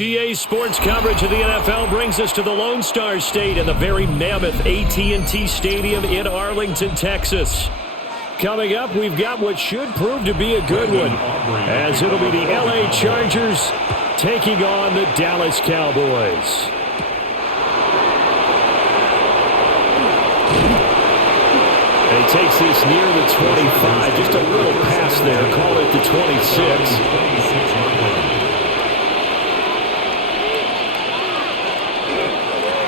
EA Sports coverage of the NFL brings us to the Lone Star State in the very mammoth AT&T Stadium in Arlington, Texas. Coming up, we've got what should prove to be a good one, as it'll be the LA Chargers taking on the Dallas Cowboys. He takes this near the 25, just a little pass there, call it the 26.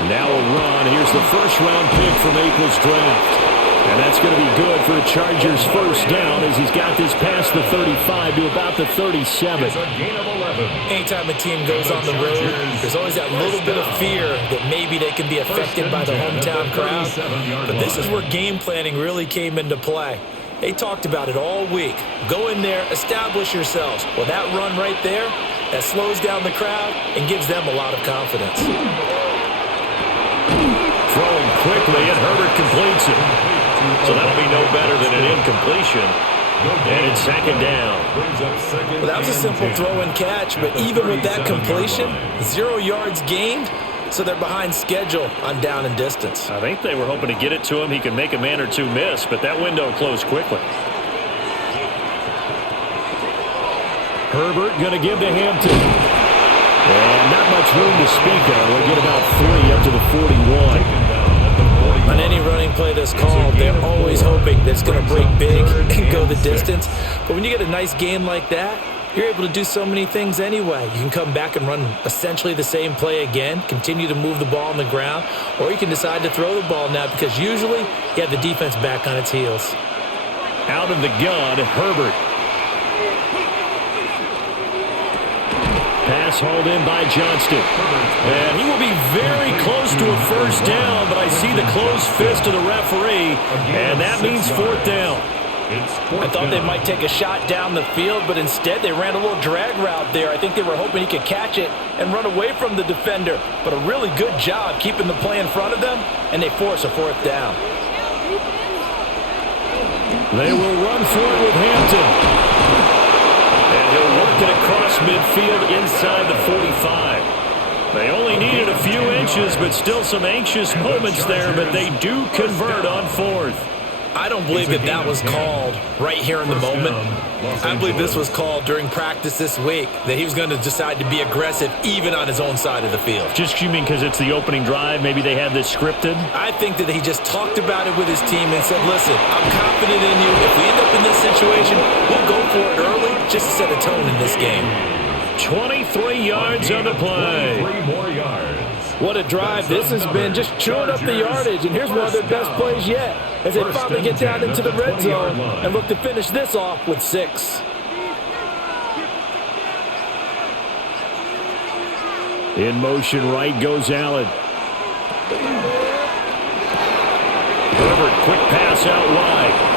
Now a run. Here's the first-round pick from April's draft. And that's going to be good for a Chargers first down as he's got this past the 35 to about the 37. Anytime a team goes on the road, there's always that little bit of fear that maybe they can be affected by the hometown crowd. But this is where game planning really came into play. They talked about it all week. Go in there, establish yourselves. Well, that run right there, that slows down the crowd and gives them a lot of confidence. Throwing quickly, and Herbert completes it. So that'll be no better than an incompletion. And it's second down. Well, that was a simple throw and catch, but even with that completion, 0 yards gained, so they're behind schedule on down and distance. I think they were hoping to get it to him. He could make a man or two miss, but that window closed quickly. Herbert going to give to Hampton. And not much room to speak of. We'll get about 3 up to the 41. On any running play that's called, they're always hoping that it's going to break big and go the distance. But when you get a nice gain like that, you're able to do so many things anyway. You can come back and run essentially the same play again, continue to move the ball on the ground, or you can decide to throw the ball now because usually you have the defense back on its heels. Out of the gun, Herbert. Pass hauled in by Johnston. And he will be very close to a first down, but I see the closed fist of the referee, and that means fourth down. I thought they might take a shot down the field, but instead they ran a little drag route there. I think they were hoping he could catch it and run away from the defender, but a really good job keeping the play in front of them, and they force a fourth down. They will run for it with Hampton. And he'll work it across midfield inside the 45. They only needed a few inches, but still some anxious moments there, but they do convert on fourth. I don't believe that was called right here in the moment. I believe this was called during practice this week, that he was going to decide to be aggressive even on his own side of the field. Just you mean because it's the opening drive, maybe they had this scripted? I think that he just talked about it with his team and said, listen, I'm confident in you. If we end up in this situation, we'll go for it early just to set a tone in this game. 23 yards on the play. 3 more yards. What a drive this has been, just chewing up the yardage. And here's one of their best plays yet as they finally get down into the red zone and look to finish this off with 6. In motion right goes Allen. Herbert, quick pass out wide.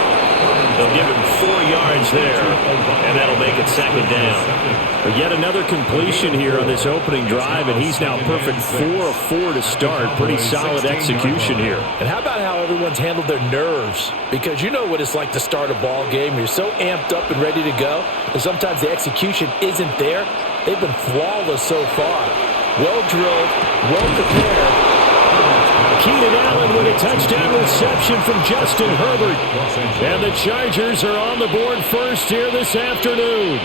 They'll give him 4 yards there, and that'll make it second down. But yet another completion here on this opening drive, and he's now perfect 4 of 4 to start. Pretty solid execution here. And how about how everyone's handled their nerves? Because you know what it's like to start a ball game. You're so amped up and ready to go, and sometimes the execution isn't there. They've been flawless so far. Well drilled, well prepared. Keenan Allen with a touchdown reception from Justin Herbert. And the Chargers are on the board first here this afternoon.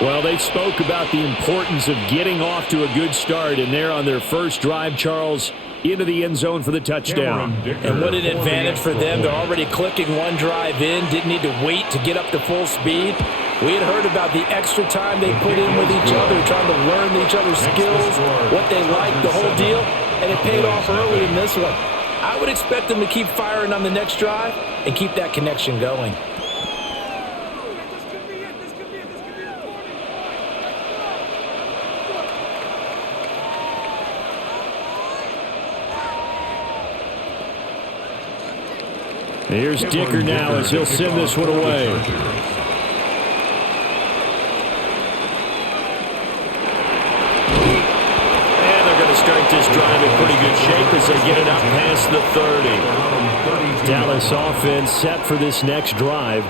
Well, they spoke about the importance of getting off to a good start, and they're on their first drive, Charles, into the end zone for the touchdown. And what an advantage for them. They're already clicking one drive in, didn't need to wait to get up to full speed. We had heard about the extra time they put in with each other, trying to learn each other's skills, what they like, the whole deal, and it paid off early in this one. I would expect them to keep firing on the next drive and keep that connection going. Here's Dicker now as he'll send this one away. And they're going to start this drive in pretty good shape as they get it up past the 30. Dallas offense set for this next drive.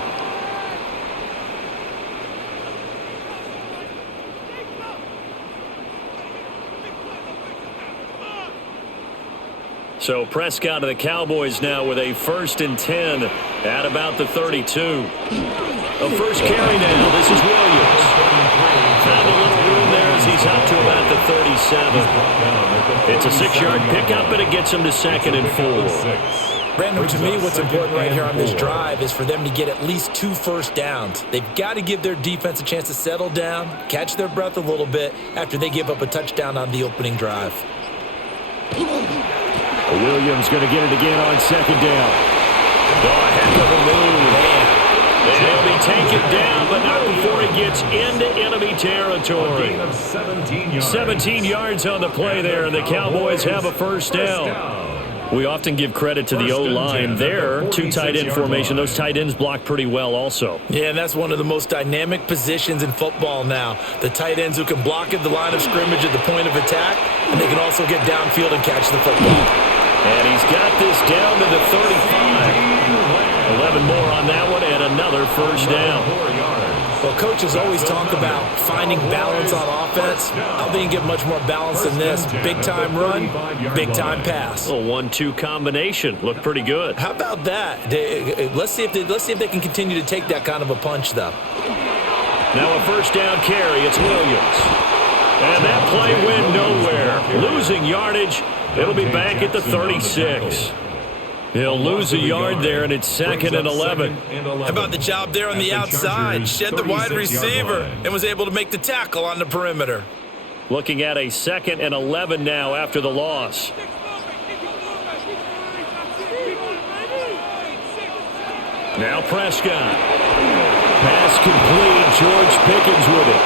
So Prescott of the Cowboys now with a 1st and 10 at about the 32. A first carry now. This is Williams. Found a little room there as he's out to about the 37. It's a 6-yard pickup, and it gets him to 2nd and 4. Brandon, to me, what's important right here on this drive is for them to get at least 2 first downs. They've got to give their defense a chance to settle down, catch their breath a little bit after they give up a touchdown on the opening drive. Williams going to get it again on 2nd down. Oh, heck of a move. And he'll be taken down, but not before he gets into enemy territory. 17 yards on the play there, and the Cowboys have a first down. We often give credit to the O-line there. 2 tight end formation. Those tight ends block pretty well also. Yeah, and that's one of the most dynamic positions in football now. The tight ends who can block at the line of scrimmage at the point of attack, and they can also get downfield and catch the football. And he's got this down to the 35. 11 more on that one, and another first down. Well, coaches always talk about finding balance on offense. I don't think you get much more balance than this. Big-time run, big-time pass. A 1-2 combination. Looked pretty good. How about that? Let's see if they can continue to take that kind of a punch, though. Now a first down carry. It's Williams. And that play went nowhere. Losing yardage. It'll be back at the 36. He'll lose a yard there, and it's 2nd and 11. How about the job there on the outside? Shed the wide receiver and was able to make the tackle on the perimeter. Looking at a 2nd and 11 now after the loss. Now Prescott. Pass complete. George Pickens with it.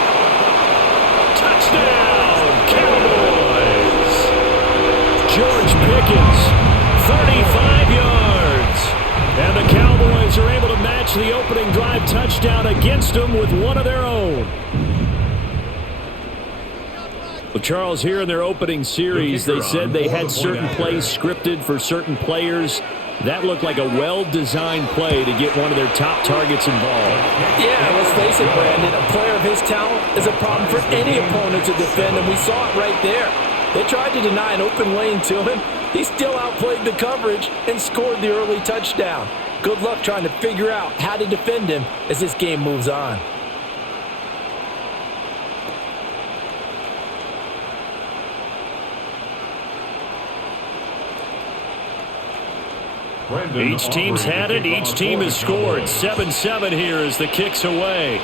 Touchdown, Cowboys. George Pickens. 35 yards. And the Cowboys are able to match the opening drive touchdown against them with one of their own. Well, Charles, here in their opening series, they said they had certain plays scripted for certain players. That looked like a well-designed play to get one of their top targets involved. Yeah, let's face it, Brandon. A player of his talent is a problem for any opponent to defend, and we saw it right there. They tried to deny an open lane to him. He still outplayed the coverage and scored the early touchdown. Good luck trying to figure out how to defend him as this game moves on. Each team's had it. Each team has scored. 7-7 here as the kick's away.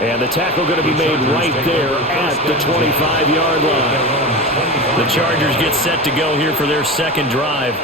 And the tackle going to be made right there at the 25-yard line. The Chargers get set to go here for their second drive.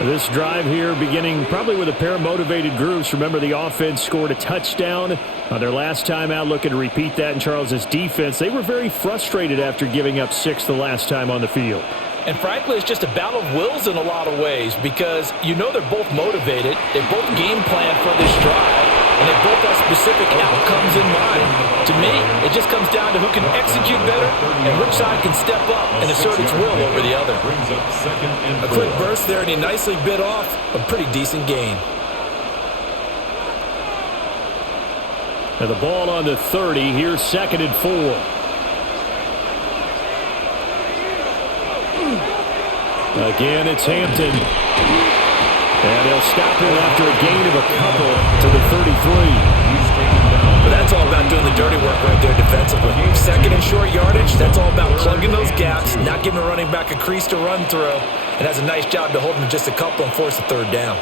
This drive here beginning probably with a pair of motivated groups. Remember, the offense scored a touchdown on their last time out, looking to repeat that in Charles's defense. They were very frustrated after giving up 6 the last time on the field. And frankly, it's just a battle of wills in a lot of ways because you know they're both motivated. They both game plan for this drive, and they both have specific outcomes in mind. To me, it just comes down to who can execute better and which side can step up and assert its will over the other. A quick burst there, and he nicely bit off a pretty decent gain. Now the ball on the 30. Here's 2nd and 4. Again, it's Hampton. And they'll stop him after a gain of a couple to the 33. But that's all about doing the dirty work right there defensively. 2nd and short yardage, that's all about plugging those gaps, not giving a running back a crease to run through, and has a nice job to hold him just a couple and force a 3rd down.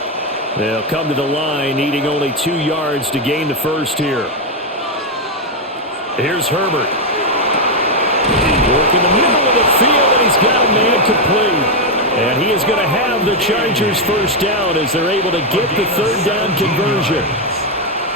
They'll come to the line, needing only 2 yards to gain the first here. Here's Herbert. Work in the middle of the field, and he's got a man complete. And he is going to have the Chargers first down as they're able to get the 3rd down conversion.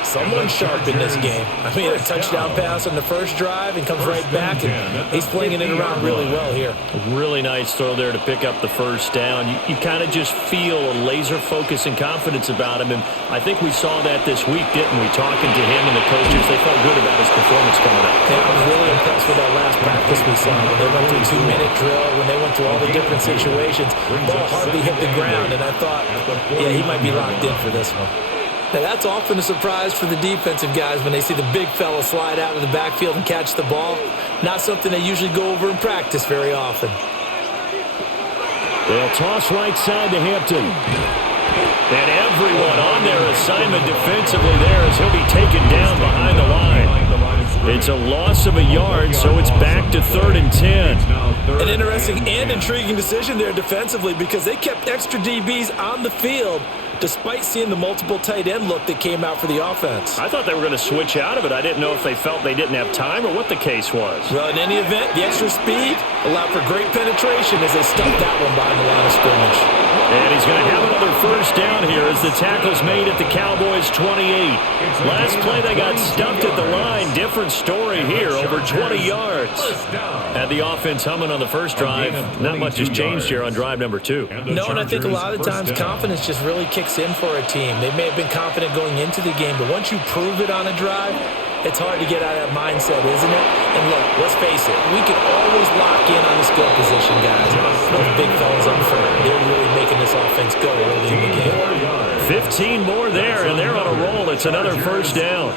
Someone's sharp in this game. I mean, a touchdown pass on the first drive and comes right back, and he's flinging it around really well here. Really nice throw there to pick up the first down. You kind of just feel a laser focus and confidence about him, and I think we saw that this week, didn't we? Talking to him and the coaches, they felt good about his performance coming up. Yeah, I was really impressed with that last practice we saw. When they went through a 2-minute drill, when they went through all the different situations, ball hardly hit the ground, and I thought, yeah, he might be locked in for this one. Now, that's often a surprise for the defensive guys when they see the big fella slide out of the backfield and catch the ball. Not something they usually go over in practice very often. They'll toss right side to Hampton. And everyone on their assignment defensively there as he'll be taken down behind the line. It's a loss of a yard, so it's back to 3rd and 10. An interesting and intriguing decision there defensively because they kept extra DBs on the field despite seeing the multiple tight end look that came out for the offense. I thought they were going to switch out of it. I didn't know if they felt they didn't have time or what the case was. Well, in any event, the extra speed allowed for great penetration as they stuffed that one behind the line of scrimmage. And he's going to have another first down here as the tackle's made at the Cowboys' 28. Last play they got stuffed at the line. Different story here, over 20 yards. Had the offense humming on the first drive. Not much has changed here on drive number 2. No, and I think a lot of times confidence just really kicks in for a team. They may have been confident going into the game, but once you prove it on a drive, it's hard to get out of that mindset, isn't it? And look, let's face it, we can always lock in on the skill position, guys. Those big fellas up front, they're really making this offense go early in the game. 15 more there, and they're on a roll. It's another first down.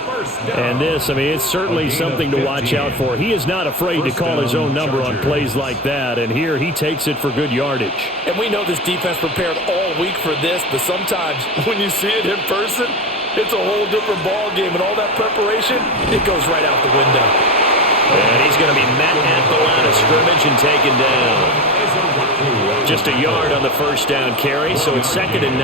And this, I mean, it's certainly something to watch out for. He is not afraid to call his own number on plays like that, and here he takes it for good yardage. And we know this defense prepared all week for this, but sometimes when you see it in person, it's a whole different ball game, and all that preparation, it goes right out the window. And he's going to be met at the line of scrimmage and taken down. Just a yard on the first down carry, so it's 2nd and 9.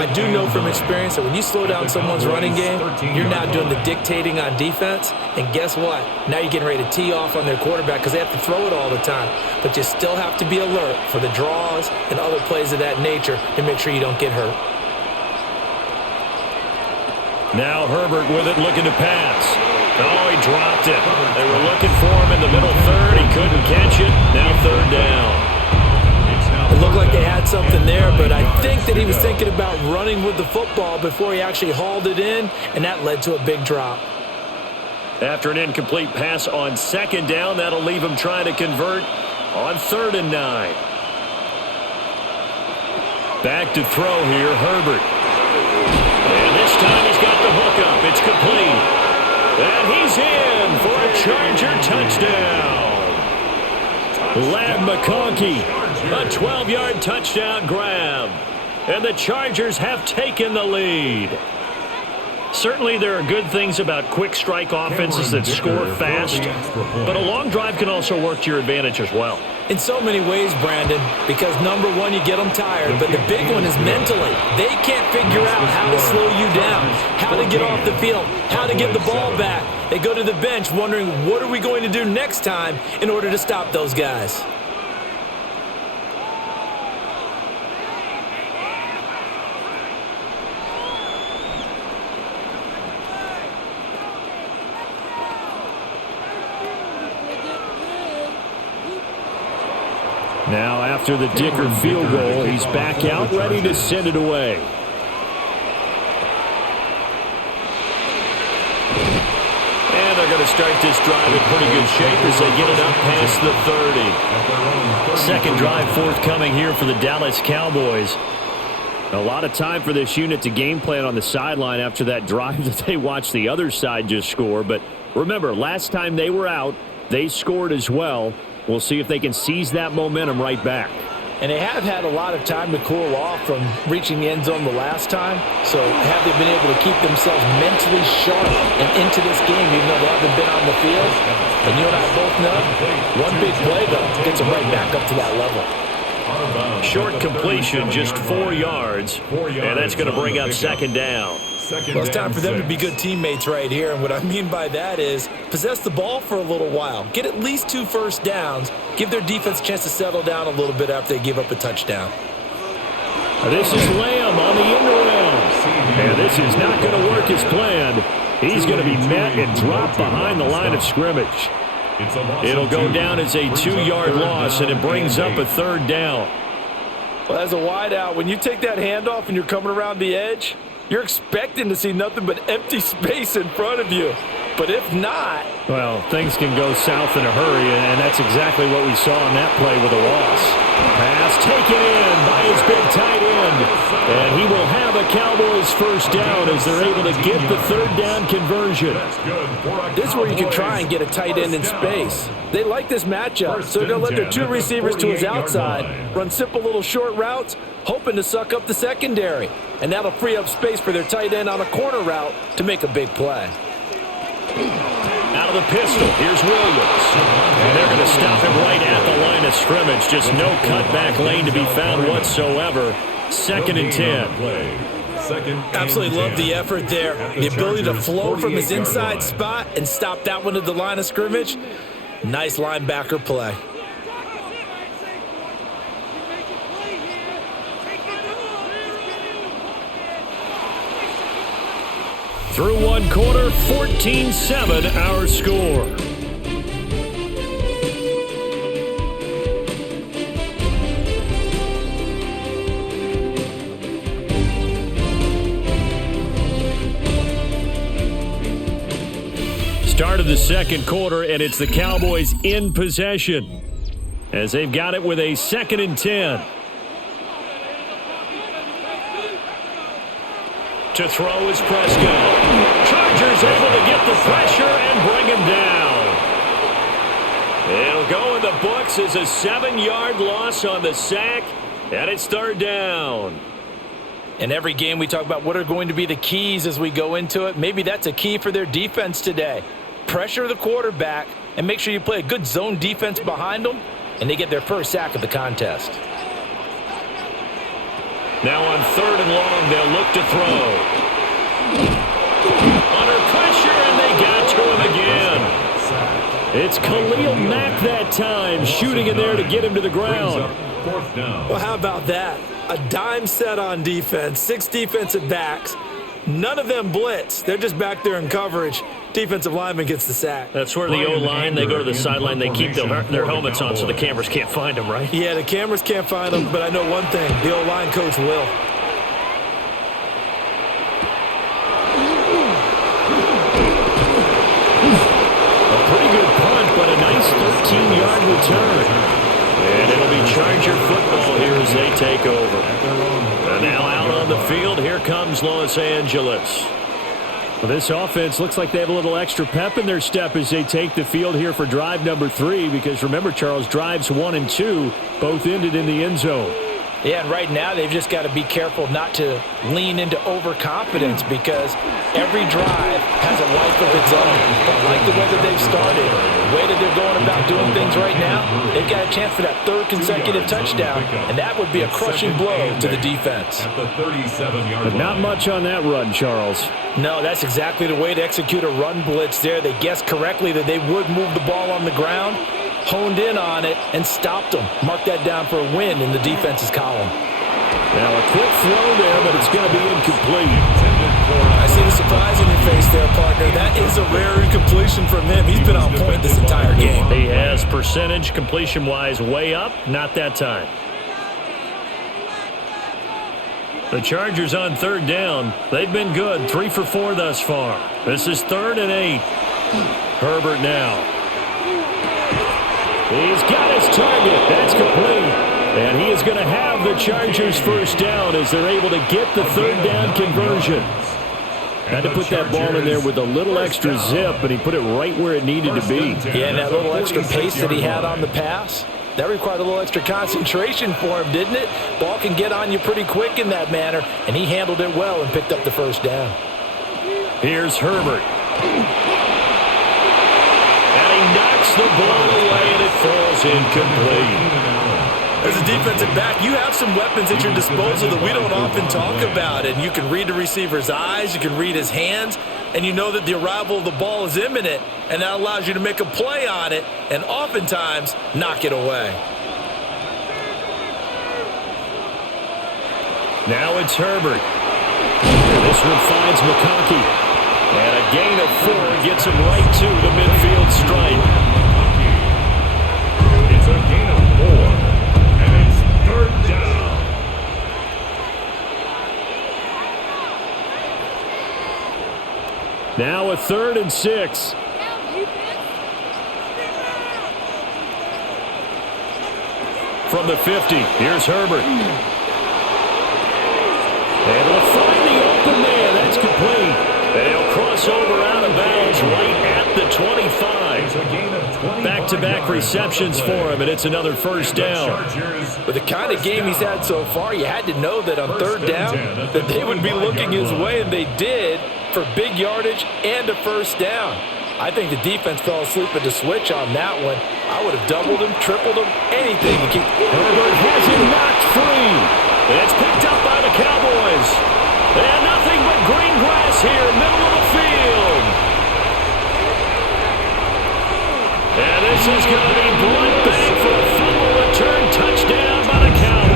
I do know from experience that when you slow down someone's running game, you're now doing the dictating on defense, and guess what? Now you're getting ready to tee off on their quarterback because they have to throw it all the time. But you still have to be alert for the draws and other plays of that nature to make sure you don't get hurt. Now Herbert with it, looking to pass. Oh, he dropped it. They were looking for him in the middle third. He couldn't catch it. Now 3rd down. It looked like they had something there, but I think that he was thinking about running with the football before he actually hauled it in, and that led to a big drop. After an incomplete pass on 2nd down, that'll leave him trying to convert on 3rd and 9. Back to throw here, Herbert. And this time he's got the hook up. It's complete. And he's in for a Charger touchdown. Ladd McConkey, a 12-yard touchdown grab. And the Chargers have taken the lead. Certainly there are good things about quick strike offenses that score fast, but a long drive can also work to your advantage as well. In so many ways, Brandon, because number one, you get them tired, but the big one is mentally. They can't figure out how to slow you down, how to get off the field, how to get the ball back. They go to the bench wondering, what are we going to do next time in order to stop those guys? Now after the Dicker field goal, he's back out ready to send it away. And they're going to start this drive in pretty good shape as they get it up past the 30. Second drive forthcoming here for the Dallas Cowboys. A lot of time for this unit to game plan on the sideline after that drive that they watched the other side just score. But remember, last time they were out, they scored as well. We'll see if they can seize that momentum right back. And they have had a lot of time to cool off from reaching the end zone the last time. So have they been able to keep themselves mentally sharp and into this game, even though they haven't been on the field? And you and I both know, one big play, though, gets them right back up to that level. Short completion, just 4 yards, and that's going to bring up 2nd down. Well, it's time for them to be good teammates right here, and what I mean by that is possess the ball for a little while, get at least 2 first downs, give their defense a chance to settle down a little bit after they give up a touchdown. This is Lamb on the end around, and this is not going to work as planned. He's going to be met and dropped behind the line of scrimmage. It'll go down as a 2-yard loss, and it brings up a 3rd down. Well, as a wideout, when you take that handoff and you're coming around the edge, you're expecting to see nothing but empty space in front of you. But if not... well, things can go south in a hurry, and that's exactly what we saw on that play with a loss. Pass taken in by his big tight end. And he will have a Cowboys first down as they're able to get the third down conversion. This is where you can try and get a tight end in space. They like this matchup, so they're going to let their two receivers to his outside, run simple little short routes, hoping to suck up the secondary. And that'll free up space for their tight end on a corner route to make a big play. Out of the pistol, here's Williams. And they're going to stop him right at the line of scrimmage. Just no cutback lane to be found whatsoever. 2nd and 10. Absolutely love the effort there. The ability to flow from his inside spot and stop that one at the line of scrimmage. Nice linebacker play. Through one quarter, 14-7 our score. Start of the second quarter, and it's the Cowboys in possession as they've got it with a 2nd and 10. To throw is Prescott. Chargers able to get the pressure and bring him down. It'll go in the books as a 7-yard loss on the sack, and it's 3rd down. In every game, we talk about what are going to be the keys as we go into it. Maybe that's a key for their defense today. Pressure the quarterback and make sure you play a good zone defense behind them, and they get their first sack of the contest. Now on 3rd and long, they'll look to throw. Under pressure, and they got to him again. It's Khalil Mack that time, shooting in there to get him to the ground. Well, how about that? A dime set on defense, 6 defensive backs. None of them blitz. They're just back there in coverage. Defensive lineman gets the sack. That's where the O-line, they go to the sideline, they keep their helmets on so the cameras can't find them, right? Yeah, the cameras can't find them, but I know one thing. The O-line coach will. A pretty good punt, but a nice 13-yard return. And it'll be Charger football here as they take over. And now out on the field, here comes Los Angeles. Well, this offense looks like they have a little extra pep in their step as they take the field here for drive number 3, because remember, Charles, drives 1 and 2 both ended in the end zone. Yeah, and right now they've just got to be careful not to lean into overconfidence, because every drive has a life of its own. But like the way that they've started, the way that they're going about doing things right now, they've got a chance for that 3rd consecutive touchdown, and that would be a crushing blow to the defense. But not much on that run, Charles. No, that's exactly the way to execute a run blitz there. They guessed correctly that they would move the ball on the ground, honed in on it, and stopped them. Mark that down for a win in the defense's column. Now a quick throw there, but it's going to be incomplete. I see the surprise in your face there, partner. That is a rare incompletion from him. He's been on point this entire game. He has percentage completion-wise way up, not that time. The Chargers on 3rd down. They've been good, 3 for 4 thus far. This is 3rd and 8. Herbert now. He's got his target. That's complete. And he is going to have the Chargers first down as they're able to get the 3rd down conversion. Had to put that ball in there with a little extra zip, but he put it right where it needed to be. Yeah, and that little extra pace that he had on the pass, that required a little extra concentration for him, didn't it? Ball can get on you pretty quick in that manner, and he handled it well and picked up the first down. Here's Herbert. And he knocks the ball away, and it falls incomplete. As a defensive back, you have some weapons at your disposal that we don't often talk about, and you can read the receiver's eyes, you can read his hands, and you know that the arrival of the ball is imminent, and that allows you to make a play on it and oftentimes knock it away. Now it's Herbert. This one finds McConkey. And a gain of 4 gets him right to the midfield stripe. It's a gain of 4. And it's 3rd down. Now a 3rd and 6. From the 50, here's Herbert. back-to-back receptions for him, and it's another first down. With the kind of game he's had so far, you had to know that on third down that they would be looking his way, and they did, for big yardage and a first down. I think the defense fell asleep at the switch on that one. I would have doubled him, tripled him, anything to keep. Herbert has him knocked free. It's picked up by the Cowboys. And nothing but green grass here, middle of the field. And this is going to be brought back for a fumble return touchdown by the Cowboys.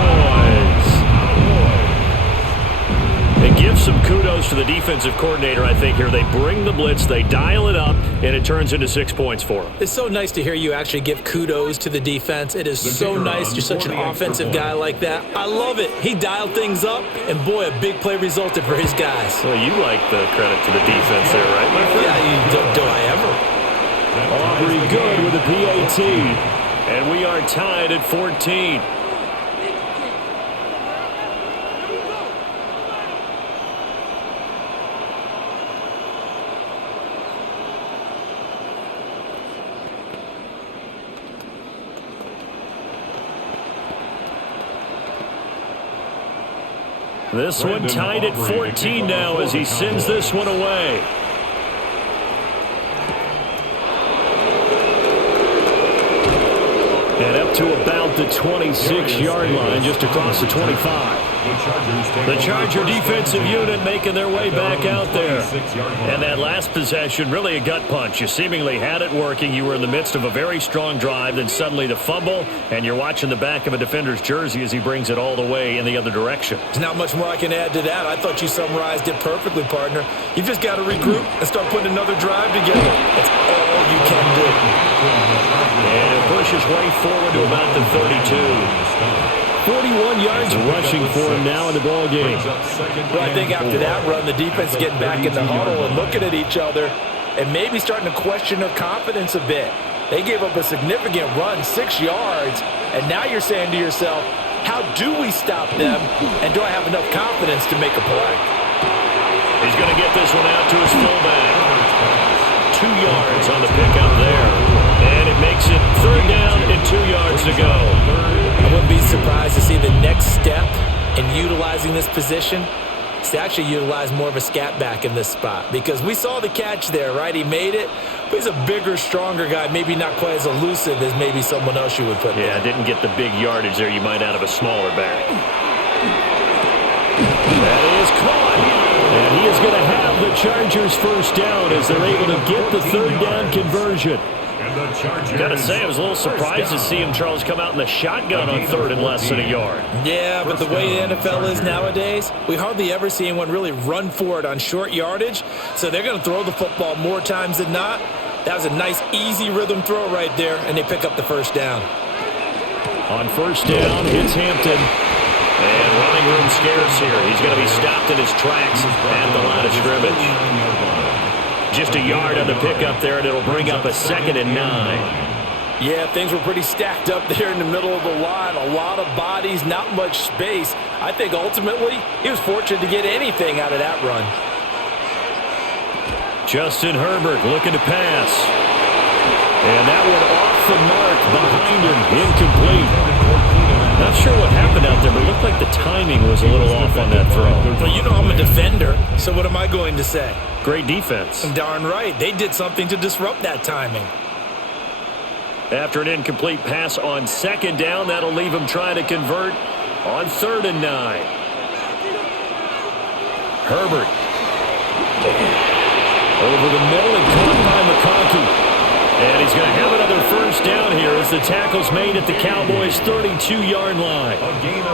They give some kudos to the defensive coordinator, I think, here. They bring the blitz, they dial it up, and it turns into 6 points for them. It's so nice to hear you actually give kudos to the defense. It is so nice. You're such an offensive guy like that. I love it. He dialed things up, and boy, a big play resulted for his guys. Well, you like the credit to the defense there, right, my friend? Yeah, do I ever? Aubrey good with a PAT, and we are tied at 14. This one tied at 14 now as he sends this one away. And up to about the 26-yard line, just across the 25. The Charger defensive unit making their way back out there. And that last possession, really a gut punch. You seemingly had it working. You were in the midst of a very strong drive, then suddenly the fumble, and you're watching the back of a defender's jersey as he brings it all the way in the other direction. There's not much more I can add to that. I thought you summarized it perfectly, partner. You've just got to regroup and start putting another drive together. That's all you can do. And it pushes way forward to about the 32. 41 yards rushing for him now in the ball game. Well, I think after that run, the defense is getting back in the huddle and looking at each other and maybe starting to question their confidence a bit. They gave up a significant run, 6 yards, and now you're saying to yourself, how do we stop them, and do I have enough confidence to make a play? He's going to get this one out to his fullback. 2 yards on the pickup there. And it makes it third down and 2 yards to go. I wouldn't be surprised to see the next step in utilizing this position is to actually utilize more of a scat back in this spot, because we saw the catch there, right? He made it, but he's a bigger, stronger guy, maybe not quite as elusive as maybe someone else you would put there. Yeah, didn't get the big yardage there you might out of a smaller back. That is caught. And he is going to have the Chargers first down as they're able to get the third down conversion. Gotta say, I was a little surprised to see him, Charles, come out in the shotgun on third and less than a yard. Yeah, but the way the NFL is nowadays, we hardly ever see anyone really run for it on short yardage, so they're going to throw the football more times than not. That was a nice, easy rhythm throw right there, and they pick up the first down. On first down, it's Hampton. And running room scarce here. He's going to be stopped in his tracks at the line of scrimmage. Just a yard on the pickup there, and it'll bring up a 2nd and 9. Yeah, things were pretty stacked up there in the middle of the line. A lot of bodies, not much space. I think ultimately he was fortunate to get anything out of that run. Justin Herbert looking to pass. And that one off the mark behind him, incomplete. Not sure what happened out there, but it looked like the timing was a little off on that throw. Well, you know I'm a defender, so what am I going to say? Great defense. Darn right. They did something to disrupt that timing. After an incomplete pass on 2nd down, that'll leave him trying to convert on 3rd and 9. Herbert. Over the middle and caught by McConkey. And he's going to have another first down here as the tackle's made at the Cowboys' 32-yard line.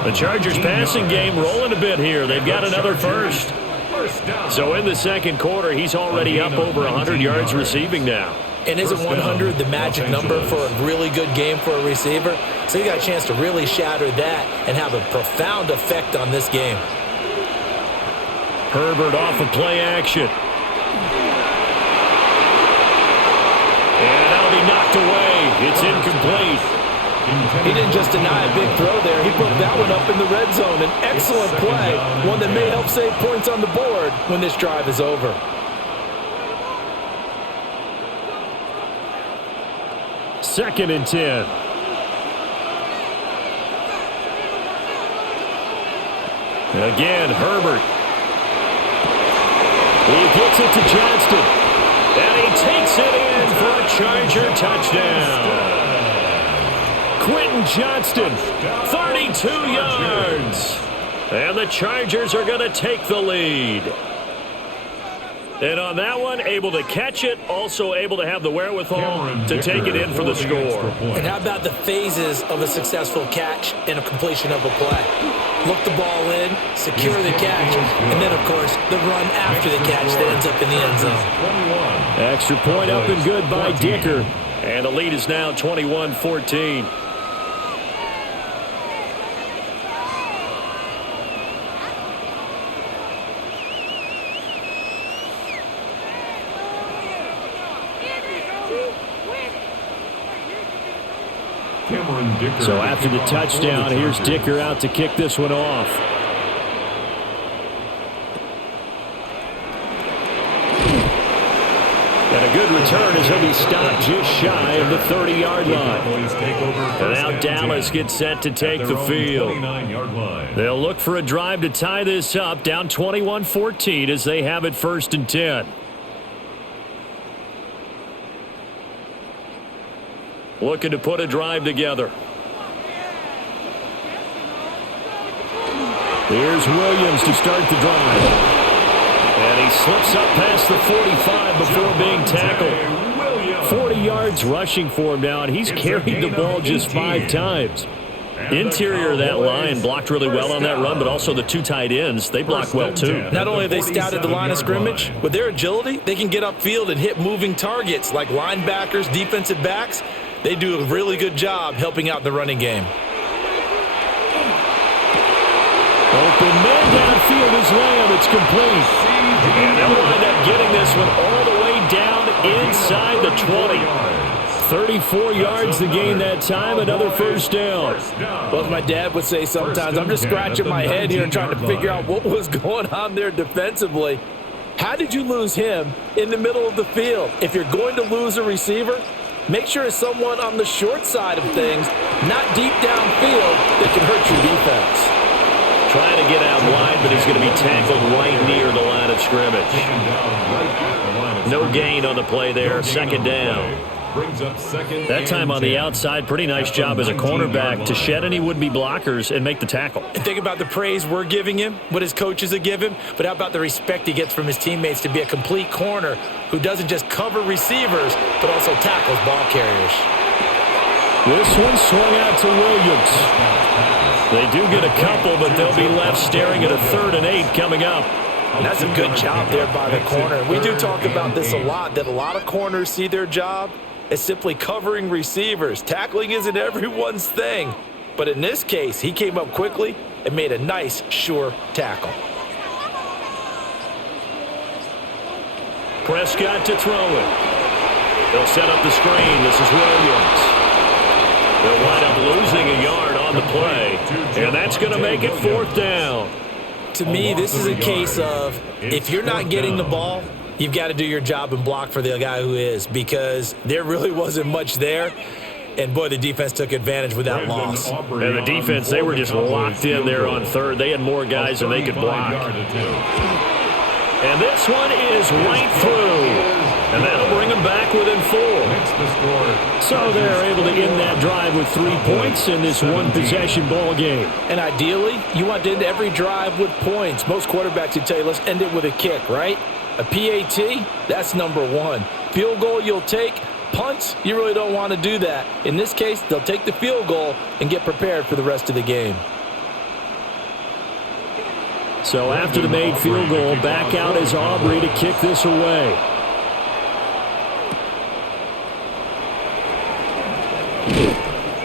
The Chargers passing game rolling a bit here. They've got another first. So in the second quarter, he's already up over 100 yards receiving now. And isn't 100 the magic number for a really good game for a receiver? So you got a chance to really shatter that and have a profound effect on this game. Herbert off of play action. And that'll be knocked away. It's incomplete. He didn't just deny a big throw there. He put that one up in the red zone. An excellent play, one that may help save points on the board when this drive is over. 2nd and 10. Again, Herbert. He gets it to Johnston. And he takes it in for a Charger touchdown. Quentin Johnston, 32 yards. And the Chargers are going to take the lead. And on that one, able to catch it, also able to have the wherewithal to take it in for the score. And how about the phases of a successful catch and a completion of a play? Look the ball in, secure the catch, and then, of course, the run after the catch that ends up in the end zone. Extra point up and good by Dicker. And the lead is now 21-14. So after the touchdown, here's Dicker out to kick this one off. And a good return as he'll be stopped just shy of the 30-yard line. And now Dallas gets set to take the field. They'll look for a drive to tie this up, down 21-14 as they have it 1st and 10. Looking to put a drive together. Here's Williams to start the drive. And he slips up past the 45 before being tackled. 40 yards rushing for him now, and he's carried the ball just 5 times. Interior of that line blocked really well on that run, but also the 2 tight ends, they block well too. Not only have they scouted the line of scrimmage, with their agility, they can get upfield and hit moving targets like linebackers, defensive backs. They do a really good job helping out the running game. Open man downfield is Lamb. It's complete. And they'll wind up getting this one all the way down inside the 20. 34 yards to gain that time. Another 1st down. Well, as my dad would say sometimes, I'm just scratching my head here and trying to figure out what was going on there defensively. How did you lose him in the middle of the field? If you're going to lose a receiver, make sure it's someone on the short side of things, not deep downfield, that can hurt your defense. Trying to get out wide, but he's going to be tackled right near the line of scrimmage. No gain on the play there. 2nd down. That time on the outside, pretty nice job as a cornerback to shed any would-be blockers and make the tackle. And think about the praise we're giving him, what his coaches have given, but how about the respect he gets from his teammates to be a complete corner who doesn't just cover receivers, but also tackles ball carriers. This one swung out to Williams. They do get a couple, but they'll be left staring at a 3rd and 8 coming up. And that's a good job there by the corner. We do talk about this a lot, that a lot of corners see their job as simply covering receivers. Tackling isn't everyone's thing. But in this case, he came up quickly and made a nice, sure tackle. Prescott to throw it. They'll set up the screen. This is Williams. They'll wind up losing a yard on the play, and that's going to make it 4th down. To me, this is a case of if you're not getting the ball, you've got to do your job and block for the guy who is, because there really wasn't much there. And, boy, the defense took advantage with that loss. And the defense, they were just locked in there on 3rd. They had more guys than they could block. And this one is right through. And that'll bring them back within 4. So they're able to end that drive with 3 points in this one-possession ball game. And ideally, you want to end every drive with points. Most quarterbacks would tell you, let's end it with a kick, right? A PAT, that's number 1. Field goal you'll take. Punts, you really don't want to do that. In this case, they'll take the field goal and get prepared for the rest of the game. So after the made field goal, back out is Aubrey to kick this away.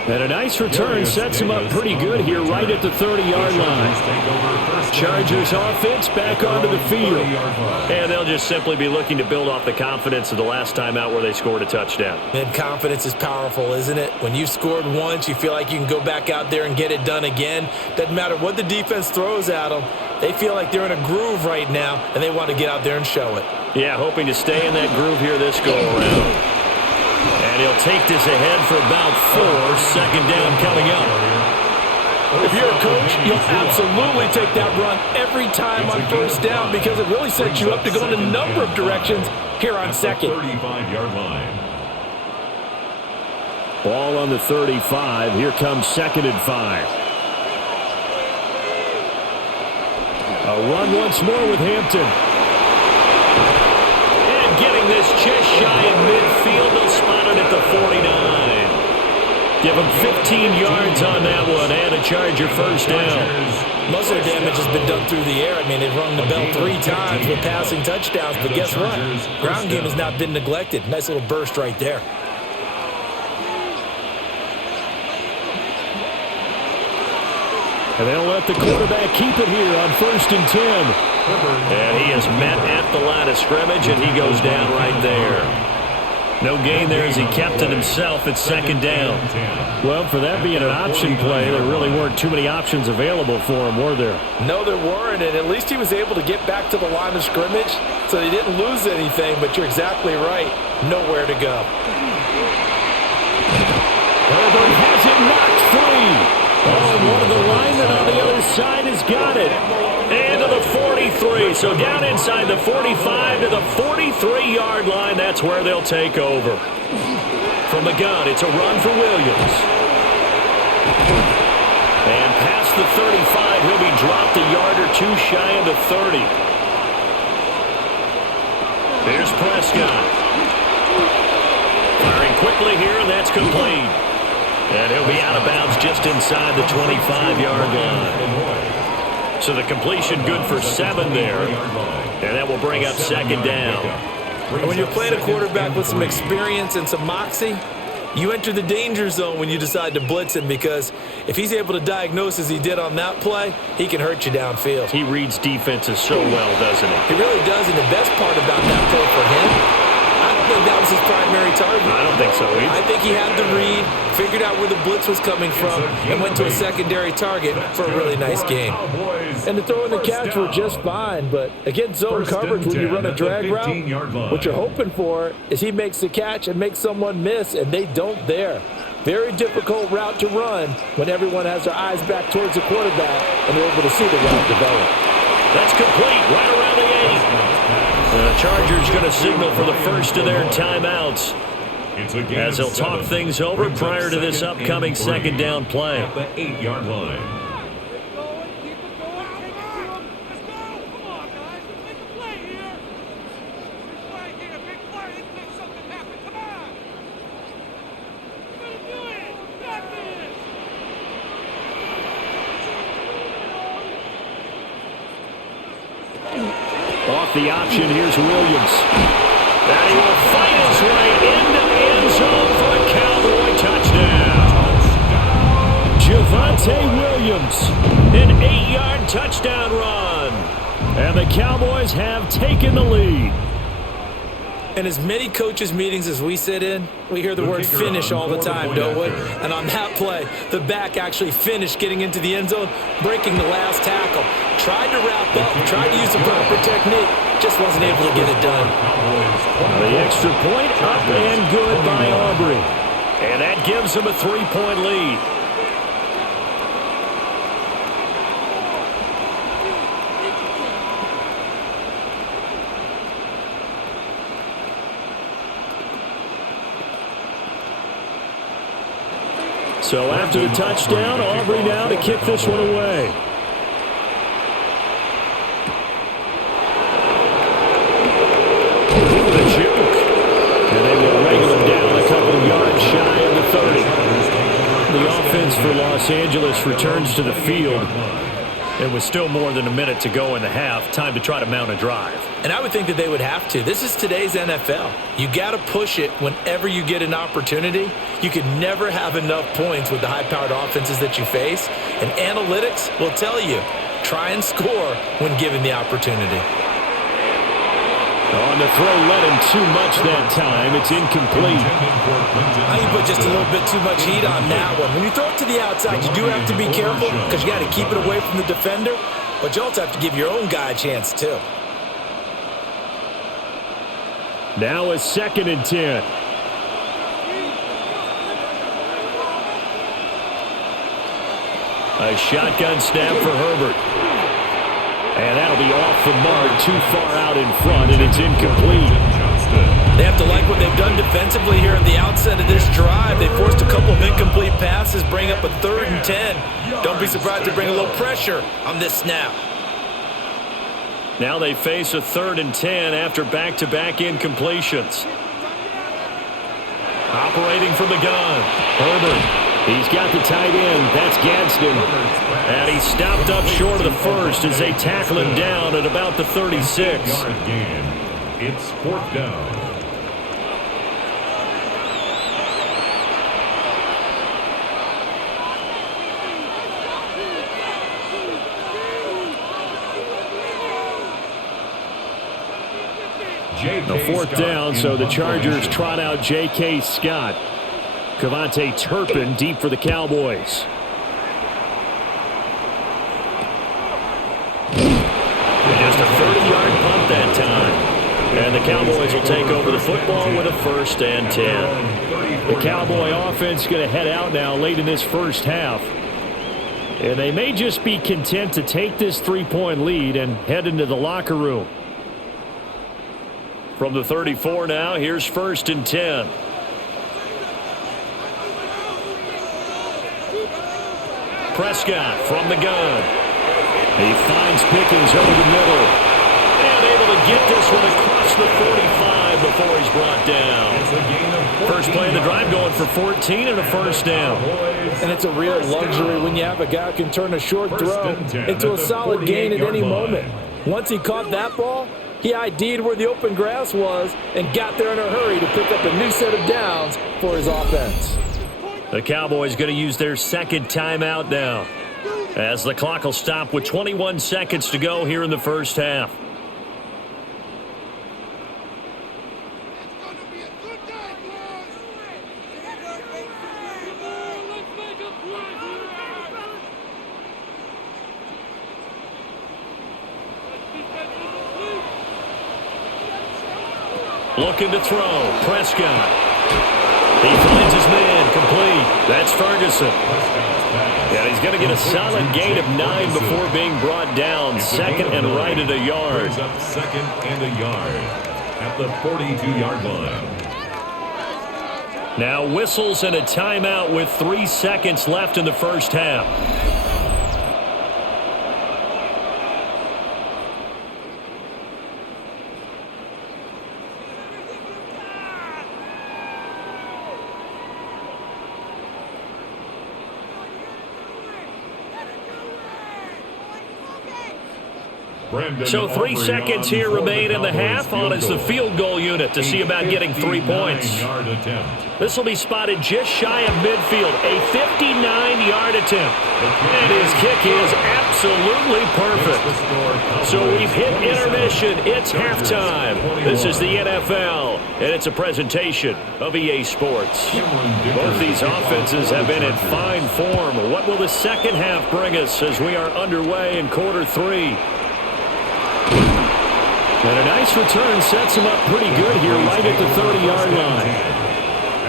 And a nice return sets him up pretty good here right at the 30-yard line. Chargers offense back onto the field. And they'll just simply be looking to build off the confidence of the last time out where they scored a touchdown. And confidence is powerful, isn't it? When you've scored once, you feel like you can go back out there and get it done again. Doesn't matter what the defense throws at them. They feel like they're in a groove right now, and they want to get out there and show it. Yeah, hoping to stay in that groove here this go-around. And he'll take this ahead for about 4. Second down coming up. If you're a coach, you'll absolutely take that run every time on first down because it really sets you up to go in a number of directions here on second. 35-yard line. Ball on the 35. Here comes 2nd and 5. A run once more with Hampton. And getting this just shy of midfield. They'll spot it at the 49. Give them 15 yards on that one and a Charger first down. Most of the damage has been done through the air. I mean, they've rung the bell 3 times with passing touchdowns, but guess what? Ground game has not been neglected. Nice little burst right there. And they'll let the quarterback keep it here on 1st and 10. And he is met at the line of scrimmage, and he goes down right there. No gain there as he kept it himself at 2nd down. Well, for that being an option play, there really weren't too many options available for him, were there? No, there weren't, and at least he was able to get back to the line of scrimmage, so he didn't lose anything, but you're exactly right. Nowhere to go. Herbert has it knocked free. Oh, one of the linemen on the other side has got it. And to the 43. So down inside the 45 to the 43-yard line. That's where they'll take over. From the gun, it's a run for Williams. And past the 35, he'll be dropped a yard or 2 shy of the 30. Here's Prescott. Firing quickly here, and that's complete. And he'll be out of bounds just inside the 25-yard line. So the completion good for 7 there. And that will bring up 2nd down. And when you're playing a quarterback with some experience and some moxie, you enter the danger zone when you decide to blitz him because if he's able to diagnose as he did on that play, he can hurt you downfield. He reads defenses so well, doesn't he? He really does, and the best part about that play for him, I don't think that was his primary target. I don't think so either. I think he had the read, figured out where the blitz was coming from, and went to a secondary target for a really nice game. And the throw and the catch were just fine, but against zone coverage when you run a drag route, what you're hoping for is he makes the catch and makes someone miss, and they don't there. Very difficult route to run when everyone has their eyes back towards the quarterback and they're able to see the route develop. That's complete right around the 8. The Chargers going to signal for the first of their timeouts as they'll talk things over prior to this upcoming 2nd down play. At the 8-yard line. Off the option, here's Williams. And he will fight his way into the end zone for a Cowboy touchdown. Javonte Williams, an 8-yard touchdown run. And the Cowboys have taken the lead. In as many coaches' meetings as we sit in, we hear the word finish all the time, don't we? And on that play, the back actually finished getting into the end zone, breaking the last tackle. Tried to wrap up, tried to use the proper technique, just wasn't able to get it done. The extra point up and good by Aubrey. And that gives them a 3-point lead. So after the touchdown, Aubrey now to kick this one away. The juke. And they will wrangle him down a couple of yards shy of the 30. The offense for Los Angeles returns to the field. It was still more than a minute to go in the half. Time to try to mount a drive. And I would think that they would have to. This is today's NFL. You got to push it whenever you get an opportunity. You can never have enough points with the high-powered offenses that you face. And analytics will tell you, try and score when given the opportunity. On the throw, let him too much that time. It's incomplete. I think you put just a little bit too much heat on that one. When you throw it to the outside, you do have to be careful because you got to keep it away from the defender. But you also have to give your own guy a chance, too. Now a 2nd and 10. A shotgun snap for Herbert. And that'll be off the mark, too far out in front, and it's incomplete. They have to like what they've done defensively here at the outset of this drive. They forced a couple of incomplete passes, bring up a 3rd and 10. Don't be surprised to bring a little pressure on this snap. Now they face a 3rd and 10 after back-to-back incompletions. Operating from the gun, Herbert. He's got the tight end. That's Gadsden. And he's stopped up short of the first as they tackle him down at about the 36. It's 4th down. The 4th down, so the Chargers trot out J.K. Scott. Kevontae Turpin deep for the Cowboys. Just a 30-yard punt that time. And the Cowboys will take over the football with a 1st and 10. The Cowboy offense going to head out now late in this first half. And they may just be content to take this 3-point lead and head into the locker room. From the 34 now, here's 1st and 10. Prescott from the gun. He finds Pickens over the middle. And able to get this one across the 45 before he's brought down. First play of the drive going for 14 and a 1st down. And it's a real luxury when you have a guy who can turn a short throw into a solid gain at any moment. Once he caught that ball, he ID'd where the open grass was and got there in a hurry to pick up a new set of downs for his offense. The Cowboys going to use their 2nd timeout now, as the clock will stop with 21 seconds to go here in the first half. Looking to throw, Prescott. He finds his man, complete. That's Ferguson. And he's going to get a solid gain of 9 before being brought down. 2nd and right at a yard. Up 2nd and a yard at the 42-yard line. Now whistles and a timeout with 3 seconds left in the first half. So 3 seconds here remain in the half on as the field goal unit to see about getting 3 points. This will be spotted just shy of midfield, a 59-yard attempt. And his kick is absolutely perfect. So we've hit intermission. It's halftime. This is the NFL, and it's a presentation of EA Sports. Both these offenses have been in fine form. What will the second half bring us as we are underway in quarter 3? And a nice return sets him up pretty good here right at the 30-yard line.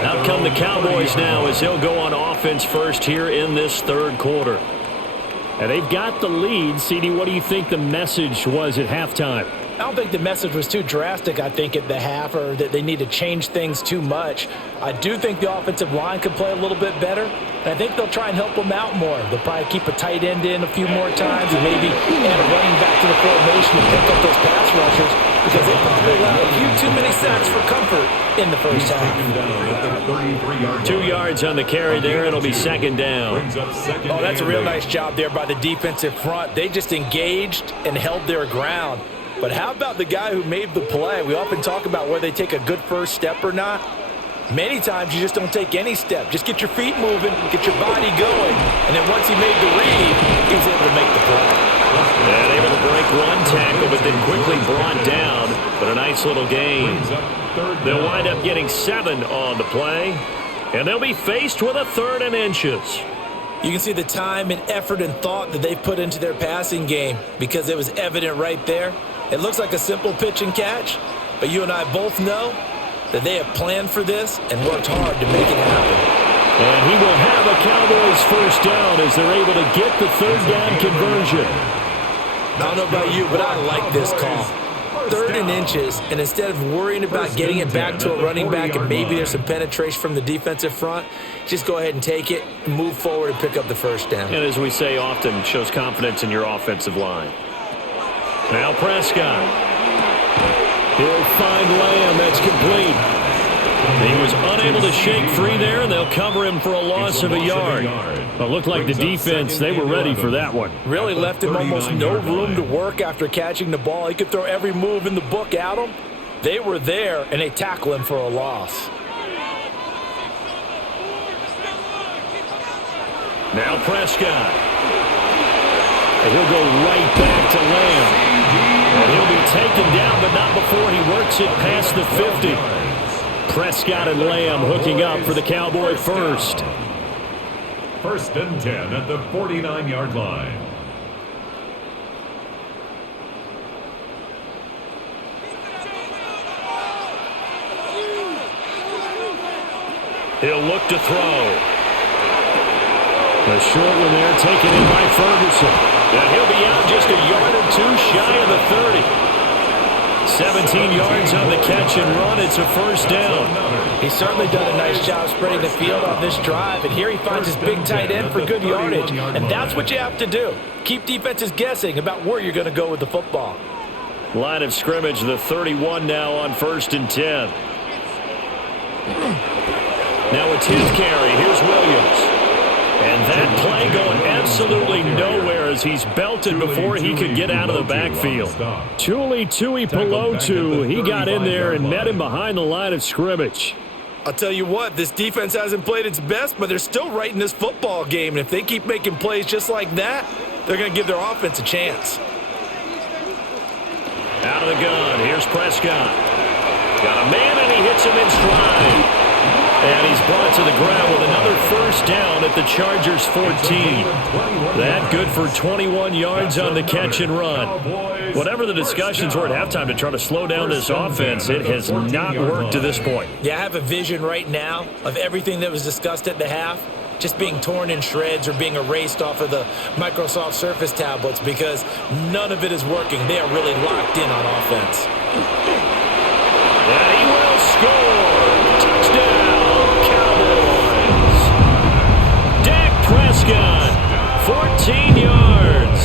Out come the Cowboys now as he'll go on offense first here in this 3rd quarter. And they've got the lead. CD, what do you think the message was at halftime? I don't think the message was too drastic, I think, at the half, or that they need to change things too much. I do think the offensive line could play a little bit better, and I think they'll try and help them out more. They'll probably keep a tight end in a few more times and maybe add a running back to the formation and pick up those pass rushers, because they probably allowed a few too many sacks for comfort in the first half. 2 yards on the carry there. It'll be 2nd down. Oh, that's a real nice job there by the defensive front. They just engaged and held their ground. But how about the guy who made the play? We often talk about whether they take a good first step or not. Many times you just don't take any step. Just get your feet moving, get your body going, and then once he made the read, he was able to make the play. And able to break one tackle, but then quickly brought down. But a nice little gain. They'll wind up getting 7 on the play, and they'll be faced with a 3rd and inches. You can see the time and effort and thought that they've put into their passing game because it was evident right there. It looks like a simple pitch and catch, but you and I both know that they have planned for this and worked hard to make it happen. And he will have a Cowboys first down as they're able to get the third down conversion. I don't know about you, but I like this call. 3rd and inches, and instead of worrying about getting it back to a running back and maybe there's some penetration from the defensive front, just go ahead and take it, move forward, and pick up the first down. And as we say often, shows confidence in your offensive line. Now Prescott. He'll find Lamb. That's complete. He was unable to shake free there, and they'll cover him for a loss of a yard. But looked like the defense, they were ready for that one. Really left him almost no room to work after catching the ball. He could throw every move in the book at him. They were there, and they tackle him for a loss. Now Prescott. And he'll go right back to Lamb. And he'll be taken down, but not before he works it past the 50. Prescott and Lamb hooking up for the Cowboy first. 1st and 10 at the 49-yard line. He'll look to throw. The short one there taken in by Ferguson. And he'll be out just a yard or two shy of the 30. 17 yards on the catch and run. It's a first down. He's certainly done a nice job spreading the field on this drive, and here he finds his big tight end for good yardage. And that's what you have to do. Keep defenses guessing about where you're going to go with the football. Line of scrimmage, the 31 now on 1st and 10. Now a 10th carry. Here's Williams. And that play going absolutely nowhere as he's belted before he could get out of the backfield. Tuli Tuipulotu, he got in there and met him behind the line of scrimmage. I'll tell you what, this defense hasn't played its best, but they're still right in this football game. And if they keep making plays just like that, they're going to give their offense a chance. Out of the gun, here's Prescott. Got a man and he hits him in stride. And he's brought to the ground with another first down at the Chargers 14. That good for 21 yards on the catch and run. Whatever the discussions were at halftime to try to slow down this offense, it has not worked to this point. Yeah, I have a vision right now of everything that was discussed at the half just being torn in shreds or being erased off of the Microsoft Surface tablets because none of it is working. They are really locked in on offense. And he will score. Touchdown. Prescott, 14 yards.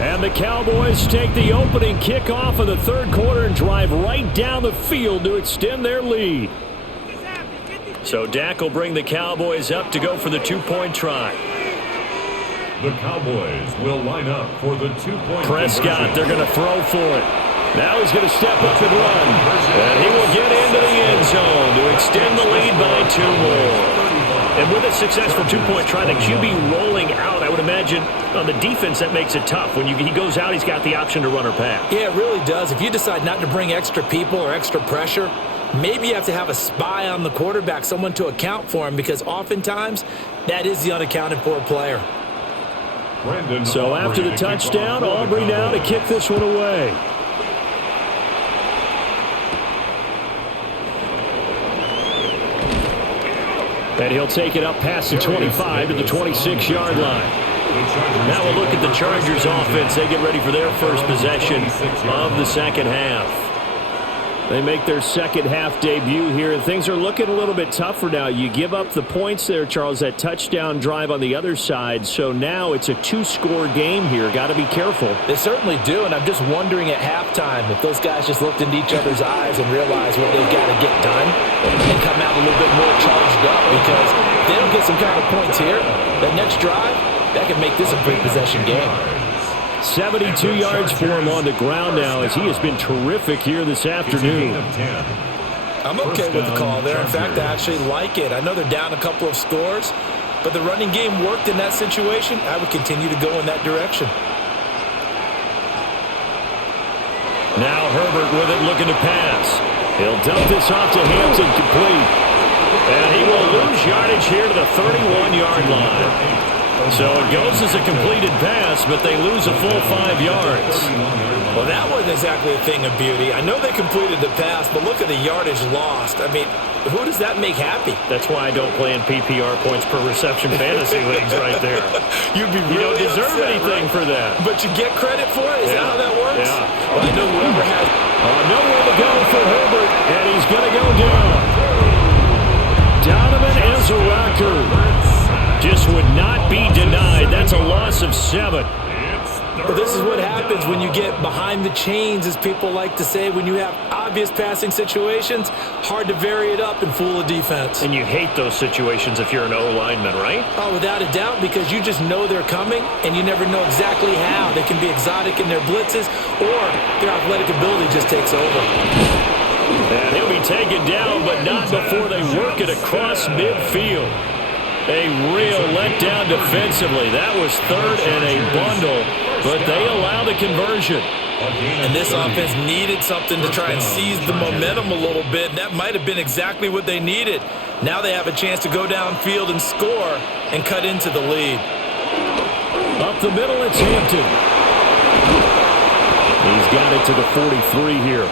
And the Cowboys take the opening kickoff of the 3rd quarter and drive right down the field to extend their lead. So Dak will bring the Cowboys up to go for the 2-point try. The Cowboys will line up for the 2-point Prescott, they're going to throw for it. Now he's going to step up and run. And he will get into the end zone to extend the lead by 2 more. And with a successful 2-point try, the QB rolling out, I would imagine on the defense that makes it tough. When he goes out, he's got the option to run or pass. Yeah, it really does. If you decide not to bring extra people or extra pressure, maybe you have to have a spy on the quarterback, someone to account for him, because oftentimes that is the unaccounted for player. So after the touchdown, Aubrey now to kick this one away. And he'll take it up past the 25 to the 26-yard line. Now we'll look at the Chargers offense. They get ready for their first possession of the second half. They make their second half debut here, and things are looking a little bit tougher now. You give up the points there, Charles, that touchdown drive on the other side. So now it's a 2-score game here. Got to be careful. They certainly do, and I'm just wondering at halftime if those guys just looked into each other's eyes and realized what they've got to get done and come out a little bit more charged up, because if they don't get some kind of points here, that next drive, that could make this a three-possession game. 72 yards for him on the ground now as he has been terrific here this afternoon. I'm okay with the call there. In fact, I actually like it. I know they're down a couple of scores, but the running game worked in that situation. I would continue to go in that direction. Now Herbert with it, looking to pass. He'll dump this off to Hampton, complete. And he will lose yardage here to the 31-yard line. So it goes as a completed pass, but they lose a full 5 yards. Well, that wasn't exactly a thing of beauty. I know they completed the pass, but look at the yardage lost. I mean, who does that make happy? That's why I don't play in PPR points per reception fantasy leagues right there. You'd be really You don't deserve upset, anything right? for that. But you get credit for it? Is that how that works? Yeah. Well, I know whoever has... Nowhere to go for Herbert, and he's going to go down. Donovan Ezra just would not be denied. That's a loss of 7. Well, this is what happens when you get behind the chains, as people like to say. When you have obvious passing situations, hard to vary it up and fool a defense. And you hate those situations if you're an O-lineman, right? Oh, without a doubt, because you just know they're coming, and you never know exactly how. They can be exotic in their blitzes, or their athletic ability just takes over. And he'll be taken down, but not before they work it across midfield. A real letdown defensively. That was 3rd and a bundle, but they allow the conversion. And this offense needed something to try and seize the momentum a little bit, and that might have been exactly what they needed. Now they have a chance to go downfield and score and cut into the lead. Up the middle, it's Hampton. He's got it to the 43 here.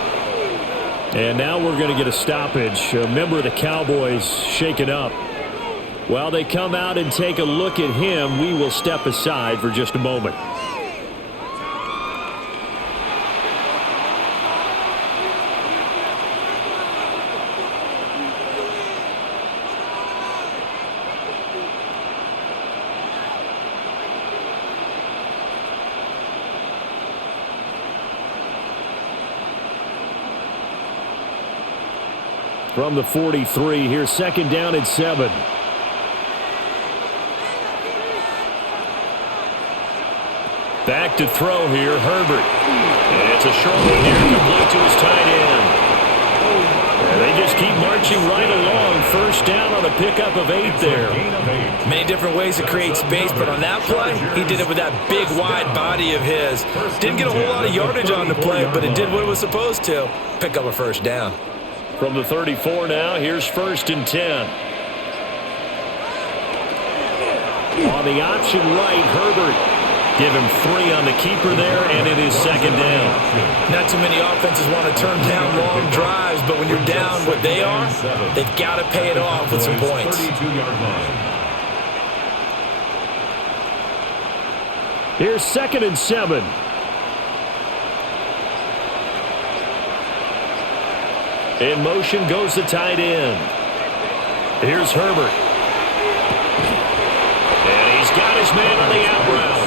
And now we're going to get a stoppage. A member of the Cowboys shaken up. While they come out and take a look at him, we will step aside for just a moment. From the 43, here's 2nd down and 7. Back to throw here, Herbert. And it's a short one here, complete to his tight end. And they just keep marching right along. 1st down on a pickup of 8 there. Many different ways to create space, but on that play, he did it with that big, wide body of his. Didn't get a whole lot of yardage on the play, but it did what it was supposed to. Pick up a 1st down. From the 34 now, here's 1st and 10. On the option right, Herbert. Give him 3 on the keeper there, and it is 2nd down. Not too many offenses want to turn down long drives, but when you're down what they are, they've got to pay it off with some points. Here's 2nd and 7. In motion goes the tight end. Here's Herbert. And he's got his man on the out route.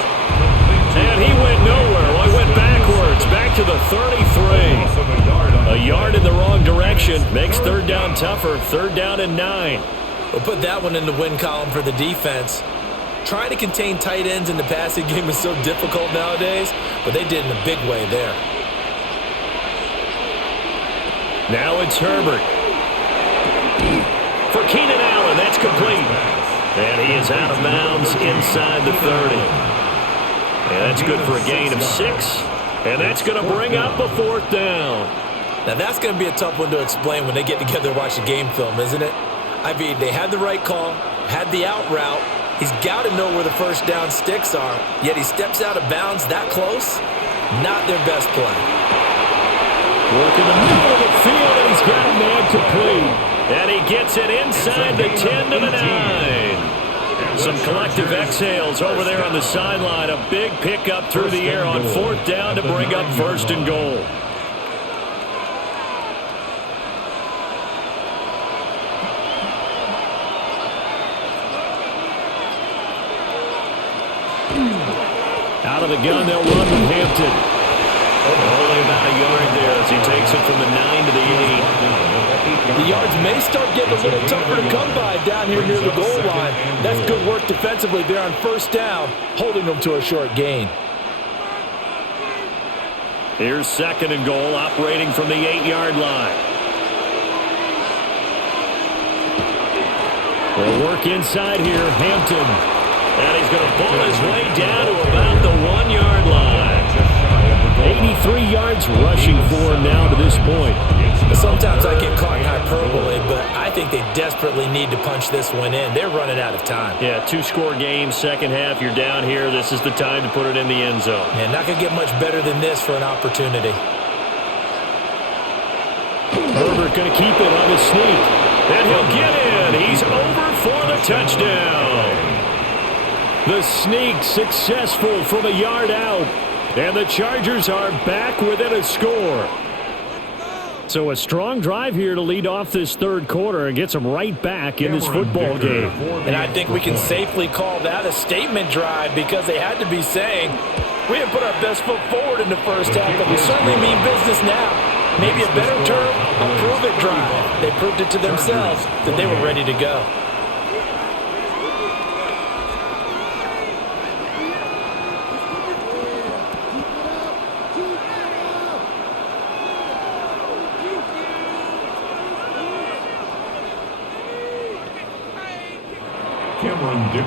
And he went nowhere. Well, he went backwards, back to the 33. A yard in the wrong direction makes 3rd down tougher. 3rd down and 9. We'll put that one in the win column for the defense. Trying to contain tight ends in the passing game is so difficult nowadays, but they did in a big way there. Now it's Herbert. For Keenan Allen, that's complete. And he is out of bounds inside the 30. And that's good for a gain of 6. And that's going to bring up a 4th down. Now that's going to be a tough one to explain when they get together and watch the game film, isn't it? I mean, they had the right call, had the out route. He's got to know where the 1st down sticks are. Yet he steps out of bounds that close. Not their best play. Work in the middle of the field, and he's got a man complete. And he gets it inside the 10 to the 9. Some collective exhales over there on the sideline. A big pickup through the air on 4th down to bring up 1st and goal. Out of the gun, they'll run with Hampton. Only about a yard there as he takes it from the 9 to the 8. The yards may start getting a little tougher to come by down here near the goal line. That's good work defensively there on 1st down, holding them to a short gain. Here's 2nd and goal, operating from the 8-yard line. They'll work inside here, Hampton. And he's going to pull his way down to about the 1-yard line. 83 yards rushing for him now to this point. Sometimes I get caught in hyperbole, but I think they desperately need to punch this one in. They're running out of time. Yeah, two-score game, second half. You're down here. This is the time to put it in the end zone. Yeah, not going to get much better than this for an opportunity. Herbert going to keep it on his sneak. And he'll get in. He's over for the touchdown. The sneak successful from a yard out. And the Chargers are back within a score. So a strong drive here to lead off this third quarter and gets them right back in this football game. And I think we can safely call that a statement drive because they had to be saying, we have put our best foot forward in the first half, but we certainly mean business now. Maybe a better term, a prove-it drive. They proved it to themselves that they were ready to go.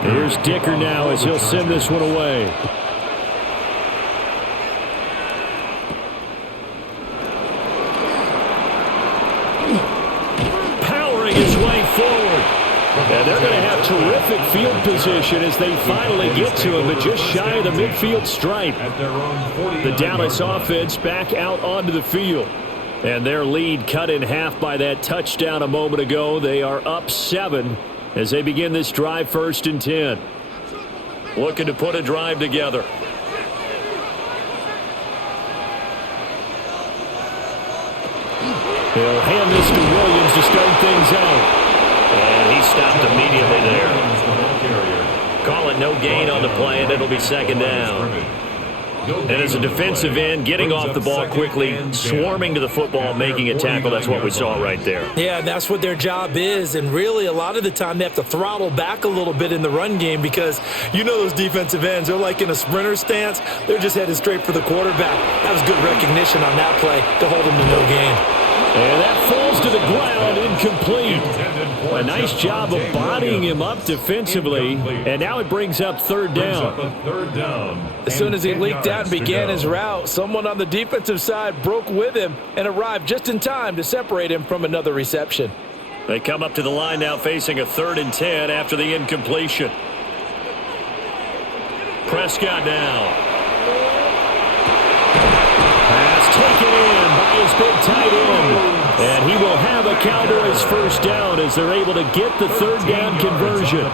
Here's Dicker now as he'll send this one away. Powering his way forward. And they're going to have terrific field position as they finally get to him, but just shy of the midfield stripe. The Dallas offense back out onto the field. And their lead cut in half by that touchdown a moment ago. They are up 7 as they begin this drive, 1st and 10. Looking to put a drive together. He'll hand this to Williams to start things out. And he stopped immediately there. Call it no gain on the play, and it'll be 2nd down. And as a defensive end, getting off the ball quickly, swarming to the football, making a tackle, that's what we saw right there. Yeah, that's what their job is. And really, a lot of the time, they have to throttle back a little bit in the run game because you know those defensive ends, they're like in a sprinter stance. They're just headed straight for the quarterback. That was good recognition on that play to hold him to no gain. And that falls to the ground, incomplete. A nice job of bodying him up defensively, and now it brings up 3rd down. As soon as he leaked out and began his route, someone on the defensive side broke with him and arrived just in time to separate him from another reception. They come up to the line now facing a 3rd and 10 after the incompletion. Prescott now. Pass taken in by his big tight end. And he will have a Cowboys 1st down as they're able to get the 3rd down conversion.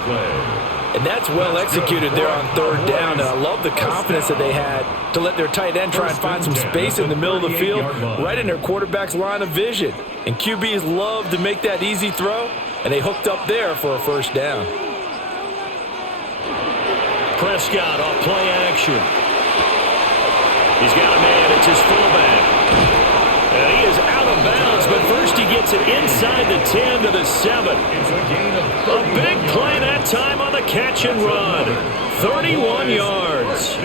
And that's well executed there on 3rd down. And I love the confidence that they had to let their tight end try and find some space in the middle of the field, right in their quarterback's line of vision. And QBs love to make that easy throw, and they hooked up there for a 1st down. Prescott off play action. He's got a man. It's his fullback. And he is out of bounds, but first he gets it inside the 10 to the 7. A big play that time on the catch and run. 31 yards.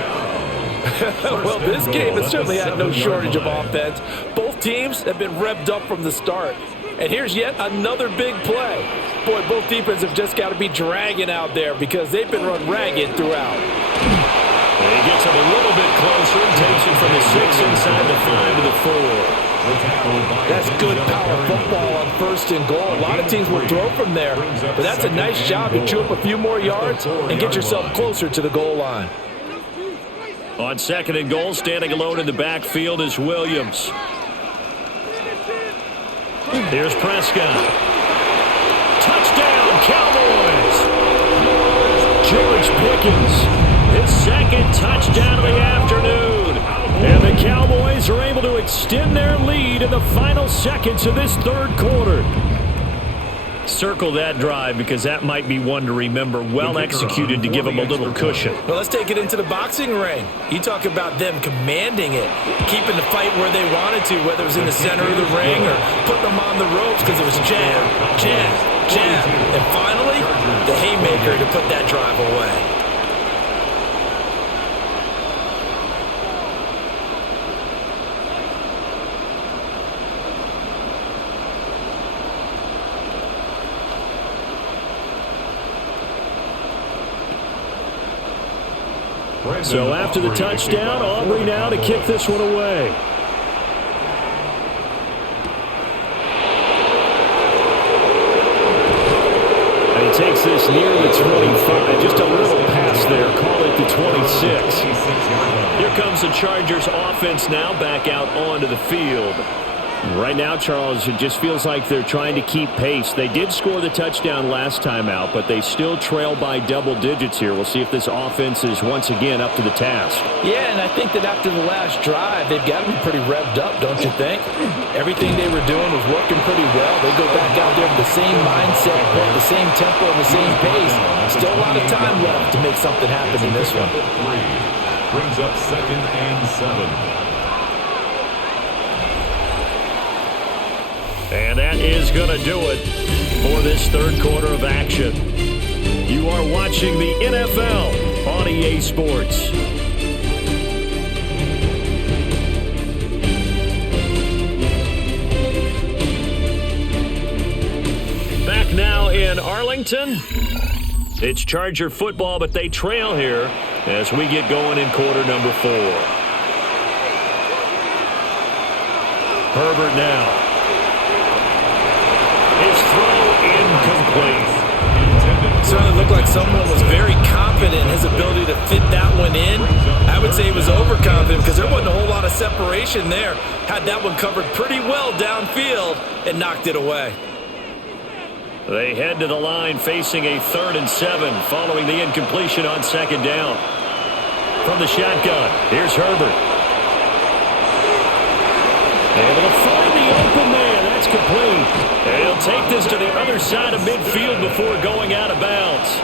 Well, this game has certainly had no shortage of offense. Both teams have been revved up from the start. And here's yet another big play. Boy, both defenses have just got to be dragging out there because they've been run ragged throughout. And he gets him a little bit closer and takes it from the 6 inside the 5 to the 4. That's good power football on 1st and goal. A lot of teams will throw from there, but that's a nice job to chew up a few more yards and get yourself closer to the goal line. On 2nd and goal, standing alone in the backfield is Williams. Here's Prescott. Touchdown, Cowboys! George Pickens, his 2nd touchdown of the afternoon. And the Cowboys are able to extend their lead in the final seconds of this 3rd quarter. Circle that drive because that might be one to remember. Well executed to give them a little cushion. Well, let's take it into the boxing ring. You talk about them commanding it, keeping the fight where they wanted to, whether it was in the center of the ring or putting them on the ropes because it was jab, jab, jab. And finally, the haymaker to put that drive away. So after the touchdown, Aubrey now to kick this one away. takes this near the 25. Just a little pass there. Call it the 26. Here comes the Chargers offense now back out onto the field. Right now, Charles, it just feels like they're trying to keep pace. They did score the touchdown last time out, but they still trail by double digits here. We'll see if this offense is once again up to the task. Yeah, and I think that after the last drive, they've got to be pretty revved up, don't you think? Everything they were doing was working pretty well. They go back out there with the same mindset, the same tempo, and the same pace. Still a lot of time left to make something happen in this one. Brings up 2nd and 7. And that is going to do it for this third quarter of action. You are watching the NFL on EA Sports. Back now in Arlington. It's Charger football, but they trail here as we get going in quarter number 4. Herbert now. His throw incomplete. Certainly looked like someone was very confident in his ability to fit that one in. I would say he was overconfident because there wasn't a whole lot of separation there. Had that one covered pretty well downfield and knocked it away. They head to the line facing a 3rd and 7 following the incompletion on 2nd down. From the shotgun, here's Herbert. Able to find the open man. That's complete. And he'll take this to the other side of midfield before going out of bounds.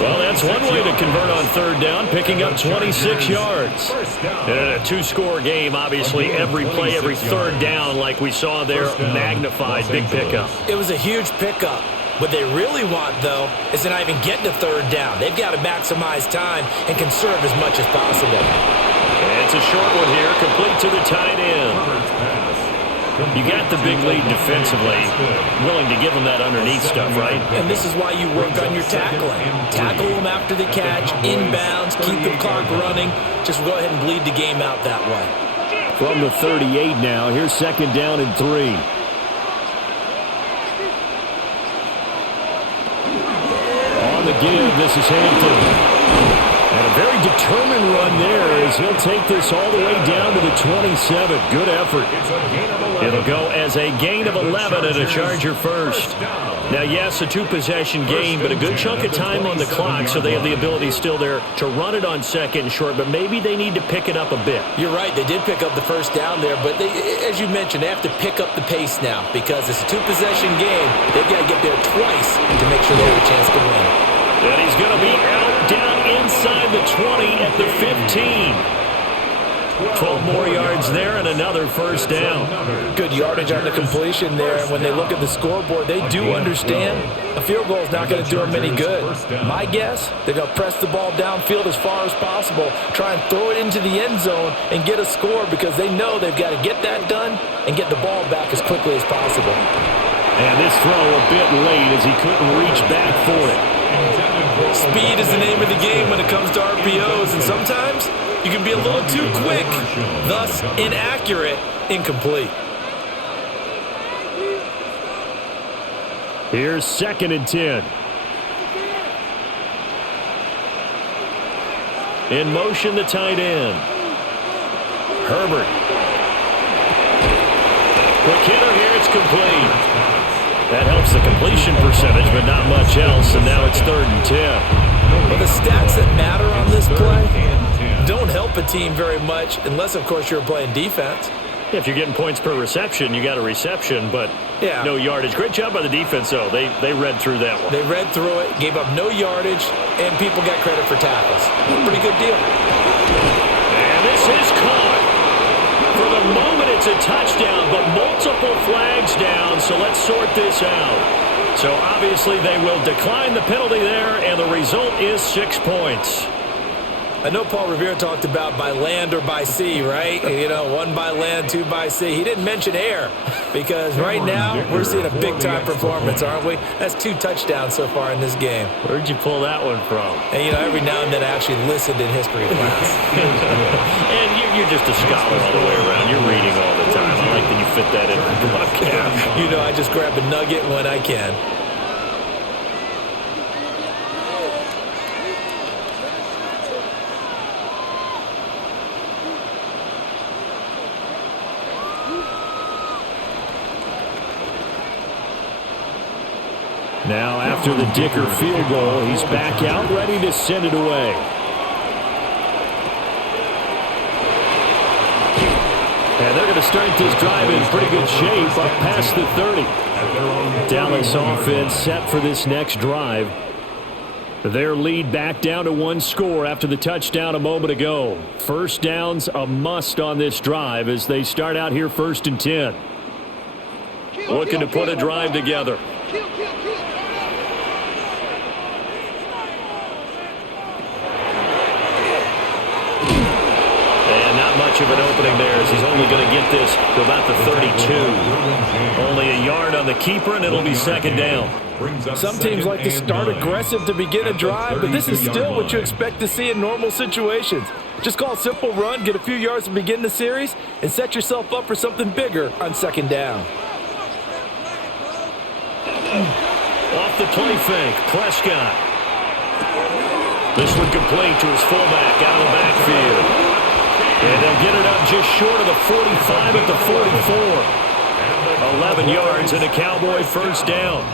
Well, that's one way to convert on 3rd down, picking up 26 yards. And in a 2-score game, obviously, every play, every 3rd down, like we saw there, magnified, big pickup. It was a huge pickup. What they really want, though, is to not even get to 3rd down. They've got to maximize time and conserve as much as possible. And it's a short one here, complete to the tight end. You got the big lead defensively, willing to give them that underneath stuff, right? And this is why you work on your tackling. Tackle them after the catch, inbounds, keep the clock running. Just go ahead and bleed the game out that way. From the 38 now, here's 2nd down and 3. On the give, this is Hampton. And a very determined run there as he'll take this all the way down to the 27. Good effort. It'll go as a gain of 11 and a Charger first. Now, yes, a 2-possession game, but a good chunk of time on the clock, so they have the ability still there to run it on 2nd and short, but maybe they need to pick it up a bit. You're right. They did pick up the 1st down there, but they, as you mentioned, they have to pick up the pace now because it's a 2-possession game. They've got to get there twice to make sure they have a chance to win. And he's going to be out down inside the 20 at the 15. 12 more yards there and another 1st down. Good yardage on the completion there. And when they look at the scoreboard, they do understand a field goal is not going to do them any good. My guess, they're going to press the ball downfield as far as possible, try and throw it into the end zone and get a score because they know they've got to get that done and get the ball back as quickly as possible. And this throw a bit late as he couldn't reach back for it. Speed is the name of the game when it comes to RPOs, and sometimes you can be a little too quick, thus inaccurate, incomplete. Here's 2nd and 10. In motion, the tight end. Herbert. Quick hitter here, it's complete. That helps the completion percentage, but not much else, and now it's 3rd and 10. Well, the stats that matter on this play don't help a team very much unless, of course, you're playing defense. If you're getting points per reception, you got a reception, but no yardage. Great job by the defense, though. They read through that one. They read through it, gave up no yardage, and people got credit for tackles. Pretty good deal. And this is caught. For the moment, it's a touchdown, but multiple flags down, so let's sort this out. So obviously they will decline the penalty there, and the result is 6 points. I know Paul Revere talked about by land or by sea, right? You know, 1 by land, 2 by sea. He didn't mention air because right now we're seeing a big-time performance, aren't we? That's 2 touchdowns so far in this game. Where'd you pull that one from? And, you know, every now and then I actually listened in history class. And you're just a scholar all the way around. You're reading all the time. I like that you fit that in the broadcast. You know, I just grab a nugget when I can. Now after the Dicker field goal, he's back out ready to send it away. And they're going to start this drive in pretty good shape up past the 30. Dallas offense set for this next drive. Their lead back down to one score after the touchdown a moment ago. First down's a must on this drive as they start out here 1st and 10. Looking to put a drive together. Much of an opening there as he's only going to get this to about the 32. Only a yard on the keeper, and it'll be 2nd down. Some teams like to start aggressive to begin a drive, but this is still what you expect to see in normal situations. Just call a simple run, get a few yards to begin the series, and set yourself up for something bigger on 2nd down. Off the play fake, Prescott. This one complete to his fullback out of the backfield. And they'll get it up just short of the 45 at the 44. 11 yards and a Cowboy first down.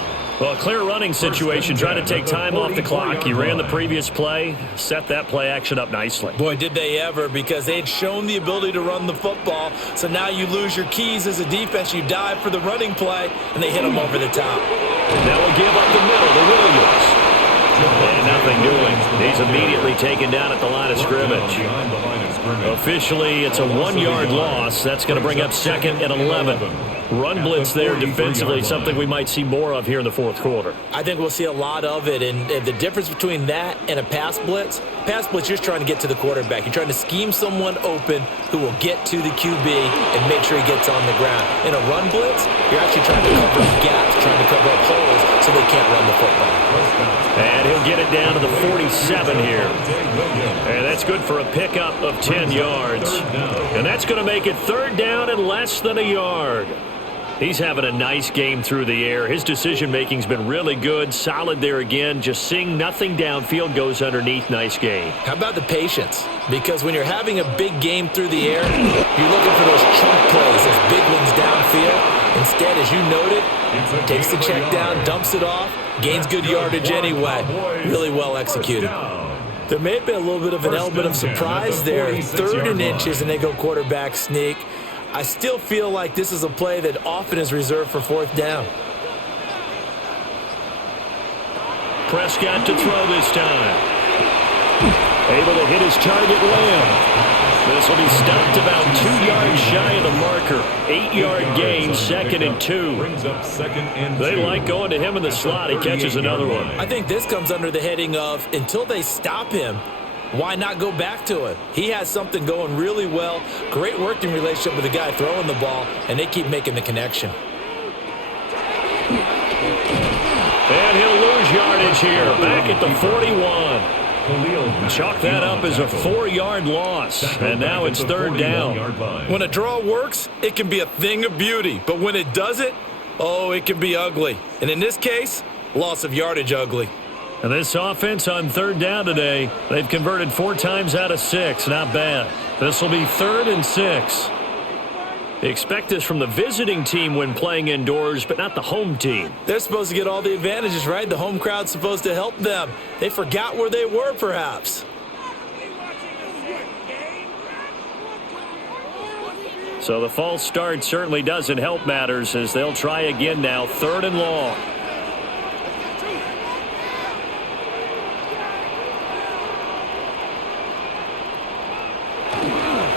Well, a clear running situation, trying to take time off the clock. He ran the previous play, set that play action up nicely. Boy, did they ever, because they had shown the ability to run the football. So now you lose your keys as a defense. You dive for the running play, and they hit them over the top. Now we'll give up the middle to Williams. And nothing doing. He's immediately taken down at the line of scrimmage. Officially, it's a 1-yard loss. That's going to bring up 2nd and 11. Run blitz there defensively, something we might see more of here in the 4th quarter. I think we'll see a lot of it, and the difference between that and a pass blitz, you're just trying to get to the quarterback. You're trying to scheme someone open who will get to the QB and make sure he gets on the ground. In a run blitz, you're actually trying to cover up gaps, trying to cover up holes so they can't run the football. And he'll get it down to the 47 here. And that's good for a pickup of 10 yards. And that's going to make it 3rd down and less than a yard. He's having a nice game through the air. His decision-making's been really good. Solid there again. Just seeing nothing downfield, goes underneath. Nice game. How about the patience? Because when you're having a big game through the air, you're looking for those chunk plays, those big ones downfield. Instead, as you noted, takes the check down, dumps it off, gains good yardage anyway. Really well executed. There may have been a little bit of an element of surprise there. 3rd and inches, and they go quarterback sneak. I still feel like this is a play that often is reserved for 4th down. Prescott to throw this time. Able to hit his target, Lamb. This will be stopped about 2 yards shy of the marker. 8-yard gain, 2nd and 2. They like going to him in the slot. He catches another one. I think this comes under the heading of, until they stop him, why not go back to it? He has something going really well. Great working relationship with the guy throwing the ball, and they keep making the connection. And he'll lose yardage here. Back at the 41. Chalk that up as a 4-yard loss. And now it's 3rd down. When a draw works, it can be a thing of beauty. But when it doesn't, oh, it can be ugly. And in this case, loss of yardage ugly. And this offense on 3rd down today, they've converted 4 times out of 6. Not bad. This will be 3rd and 6. Expect this from the visiting team when playing indoors, but not the home team. They're supposed to get all the advantages, right? The home crowd's supposed to help them. They forgot where they were, perhaps. So the false start certainly doesn't help matters as they'll try again now, 3rd and long.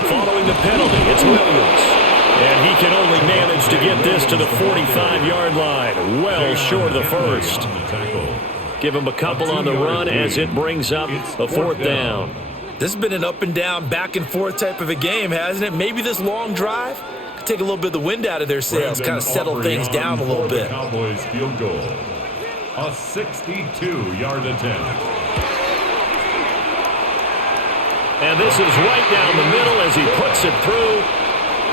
Following the penalty, it's Williams. And he can only manage to get this to the 45-yard line. Well short of the first. Give him a couple on the run as it brings up a 4th down. This has been an up and down, back and forth type of a game, hasn't it? Maybe this long drive could take a little bit of the wind out of their sails, kind of settle things down a little bit. Cowboys field goal. A 62-yard attempt. And this is right down the middle as he puts it through.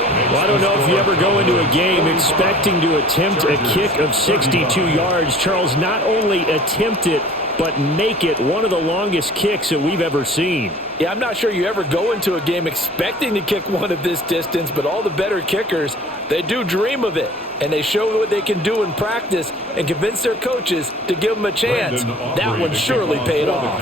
Well, I don't know if you ever go into a game expecting to attempt a kick of 62 yards. Charles, not only attempt it, but make it one of the longest kicks that we've ever seen. Yeah, I'm not sure you ever go into a game expecting to kick one of this distance, but all the better kickers, they do dream of it. And they showed what they can do in practice and convince their coaches to give them a chance. That one surely paid off.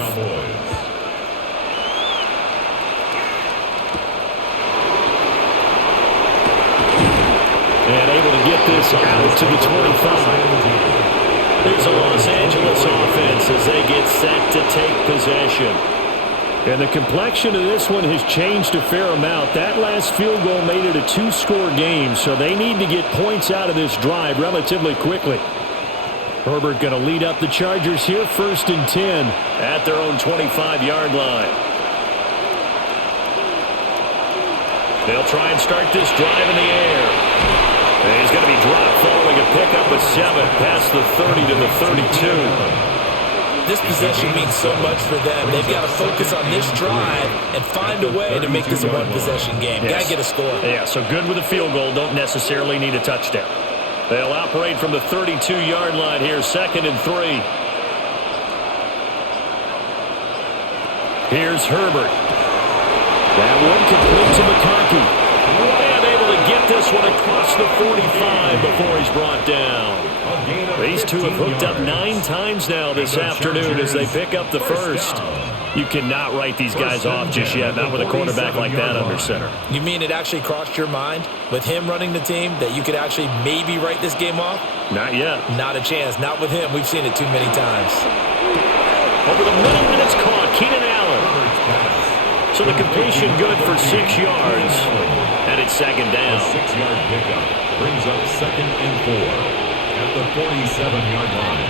And able to get this out to the 25. There's a Los Angeles offense as they get set to take possession. And the complexion of this one has changed a fair amount. That last field goal made it a two-score game, so they need to get points out of this drive relatively quickly. Herbert going to lead up the Chargers here, 1st and 10 at their own 25-yard line. They'll try and start this drive in the air. And he's going to be dropped following a pickup of 7 past the 30 to the 32. This possession means so much for them. They've got to focus on this drive and find a way to make this a one-possession game. Got to get a score. Yeah, so good with a field goal. Don't necessarily need a touchdown. They'll operate from the 32-yard line here, 2nd and 3. Here's Herbert. That one complete to McConkey. And able to get this one across the 45 before he's brought down. These two have hooked up 9 times now this afternoon as they pick up the first. You cannot write these guys off just yet, not with a quarterback like that under center. You mean it actually crossed your mind with him running the team that you could actually maybe write this game off? Not yet. Not a chance. Not with him. We've seen it too many times. Over the middle, and it's caught. Keenan Allen. So the completion good for 6 yards. And it's 2nd down. A 6-yard pickup brings up 2nd and 4. At the 47-yard line.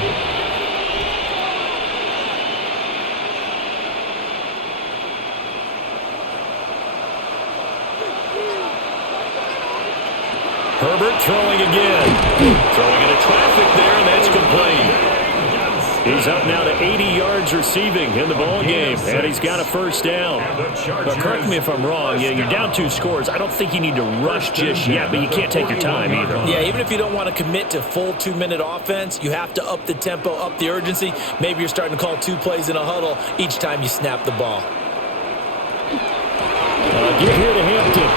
Herbert throwing again. Throwing into traffic there, and that's complete. He's up now to 80 yards receiving in the ball game, and he's got a 1st down. But correct me if I'm wrong. Yeah, you're down 2 scores. I don't think you need to rush just yet, but you can't take your time either. Yeah, even if you don't want to commit to full 2-minute offense, you have to up the tempo, up the urgency. Maybe you're starting to call 2 plays in a huddle each time you snap the ball. Get here to Hampton.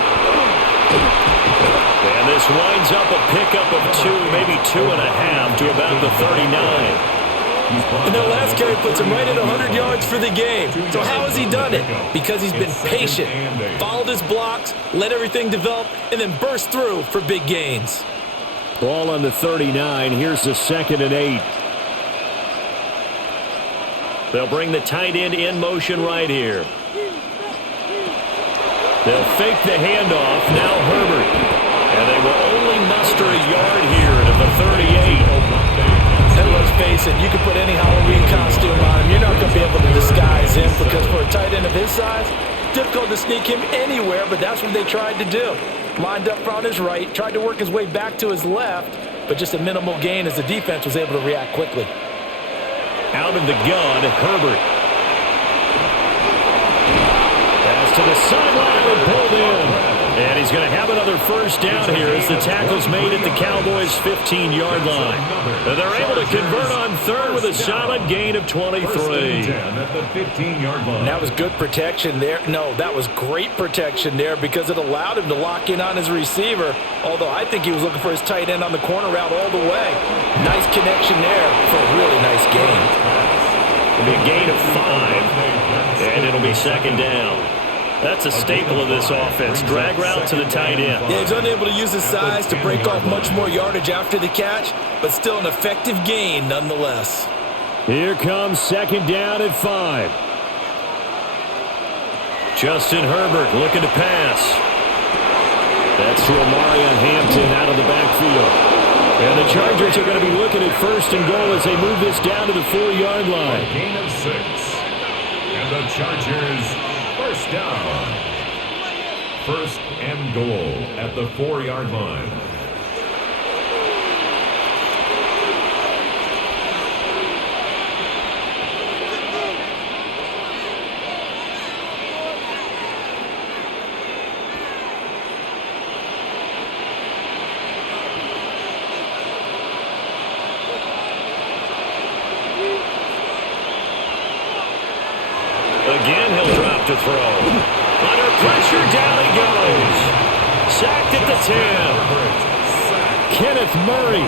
And this winds up a pickup of 2, maybe 2.5 to about the 39. And that last carry puts him right at 100 yards for the game. So how has he done it? Because he's been patient, followed his blocks, let everything develop, and then burst through for big gains. Ball on the 39. Here's the 2nd and 8. They'll bring the tight end in motion right here. They'll fake the handoff. Now Herbert. And they will only muster a yard here to the 38. And let's face it, you can put any Halloween costume on him. You're not going to be able to disguise him because for a tight end of his size, difficult to sneak him anywhere, but that's what they tried to do. Lined up on his right, tried to work his way back to his left, but just a minimal gain as the defense was able to react quickly. Out of the gun, Herbert. Pass to the sideline and pulled in. And he's going to have another 1st down here as the tackle's made at the Cowboys' 15-yard line. And they're able to convert on 3rd with a solid gain of 23. At the 15-yard line. And that was good protection there. No, that was great protection there because it allowed him to lock in on his receiver, although I think he was looking for his tight end on the corner route all the way. Nice connection there for a really nice gain. It'll be a gain of 5, and it'll be 2nd down. That's a staple of this offense. Drag route to the tight end. Yeah, he's unable to use his size to break off much more yardage after the catch, but still an effective gain nonetheless. Here comes 2nd down at 5. Justin Herbert looking to pass. That's to Omarion Hampton out of the backfield. And the Chargers are going to be looking at 1st and goal as they move this down to the 4-yard line. A gain of 6. And the Chargers... 1st down. 1st and goal at the 4-yard line. Again, he'll drop to throw. Under pressure, down he goes. Sacked at the 10. Kenneth Murray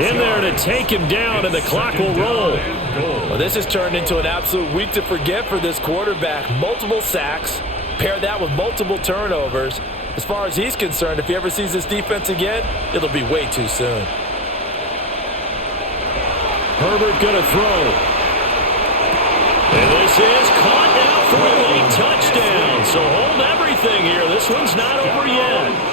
in there to take him down, and the clock will roll. Well, this has turned into an absolute week to forget for this quarterback. Multiple sacks, pair that with multiple turnovers. As far as he's concerned, if he ever sees this defense again, it'll be way too soon. Herbert going to throw. And this is caught now for a late touchdown. So hold everything here. This one's not over yet.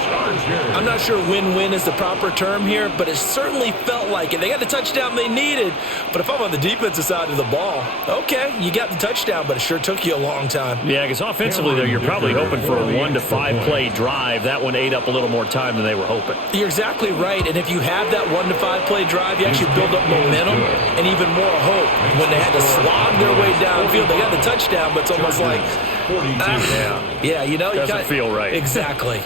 I'm not sure win-win is the proper term here, but it certainly felt like it. They got the touchdown they needed, but if I'm on the defensive side of the ball, okay, you got the touchdown, but it sure took you a long time. Yeah, because offensively, though, you're probably hoping for a 1 to 5 play drive. That one ate up a little more time than they were hoping. You're exactly right, and if you have that 1 to 5 play drive, you actually build up momentum and even more hope. When they had to slog their way downfield, they got the touchdown, but it's almost like, yeah, you know, doesn't feel right. Exactly.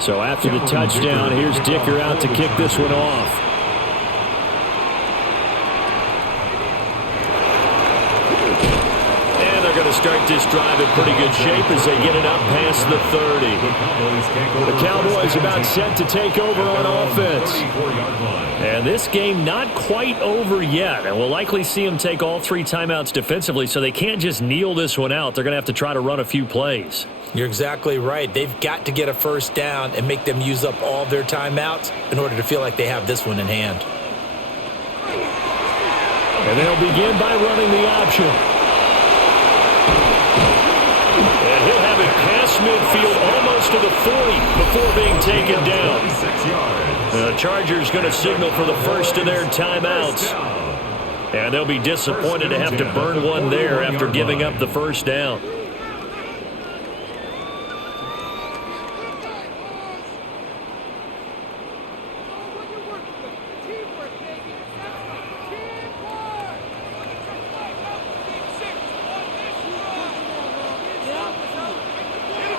So after the touchdown, here's Dicker out to kick this one off. And they're going to start this drive in pretty good shape as they get it up past the 30. The Cowboys about set to take over on offense. And this game not quite over yet. And we'll likely see them take all 3 timeouts defensively, so they can't just kneel this one out. They're going to have to try to run a few plays. You're exactly right. They've got to get a first down and make them use up all their timeouts in order to feel like they have this one in hand. And they'll begin by running the option. And he'll have it past midfield almost to the 40 before being taken down. The Chargers going to signal for the first of their timeouts. And they'll be disappointed to have to burn one there after giving up the first down.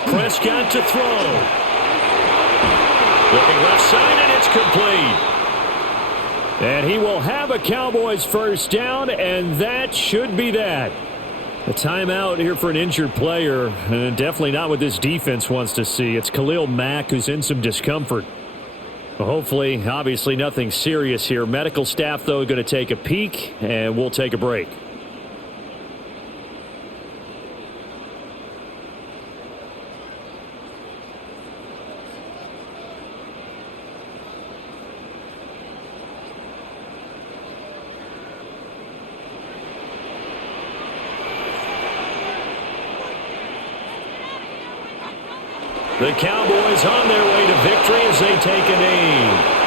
Prescott to throw. Looking left side, and it's complete. And he will have a Cowboys first down, and that should be that. A timeout here for an injured player, and definitely not what this defense wants to see. It's Khalil Mack who's in some discomfort. Well, hopefully, obviously nothing serious here. Medical staff, though, going to take a peek, and we'll take a break. The Cowboys on their way to victory as they take a knee.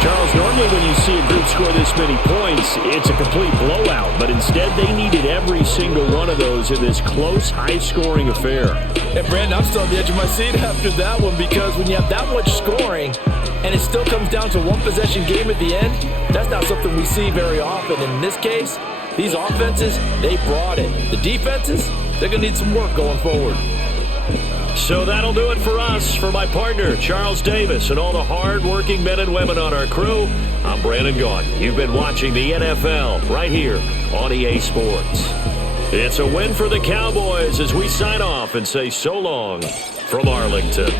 Charles, normally when you see a group score this many points, it's a complete blowout. But instead, they needed every single one of those in this close, high-scoring affair. And, Brandon, I'm still on the edge of my seat after that one because when you have that much scoring and it still comes down to one possession game at the end, that's not something we see very often. And in this case, these offenses, they brought it. The defenses, they're going to need some work going forward. So that'll do it for us. For my partner, Charles Davis, and all the hard-working men and women on our crew, I'm Brandon Gaudin. You've been watching the NFL right here on EA Sports. It's a win for the Cowboys as we sign off and say so long from Arlington.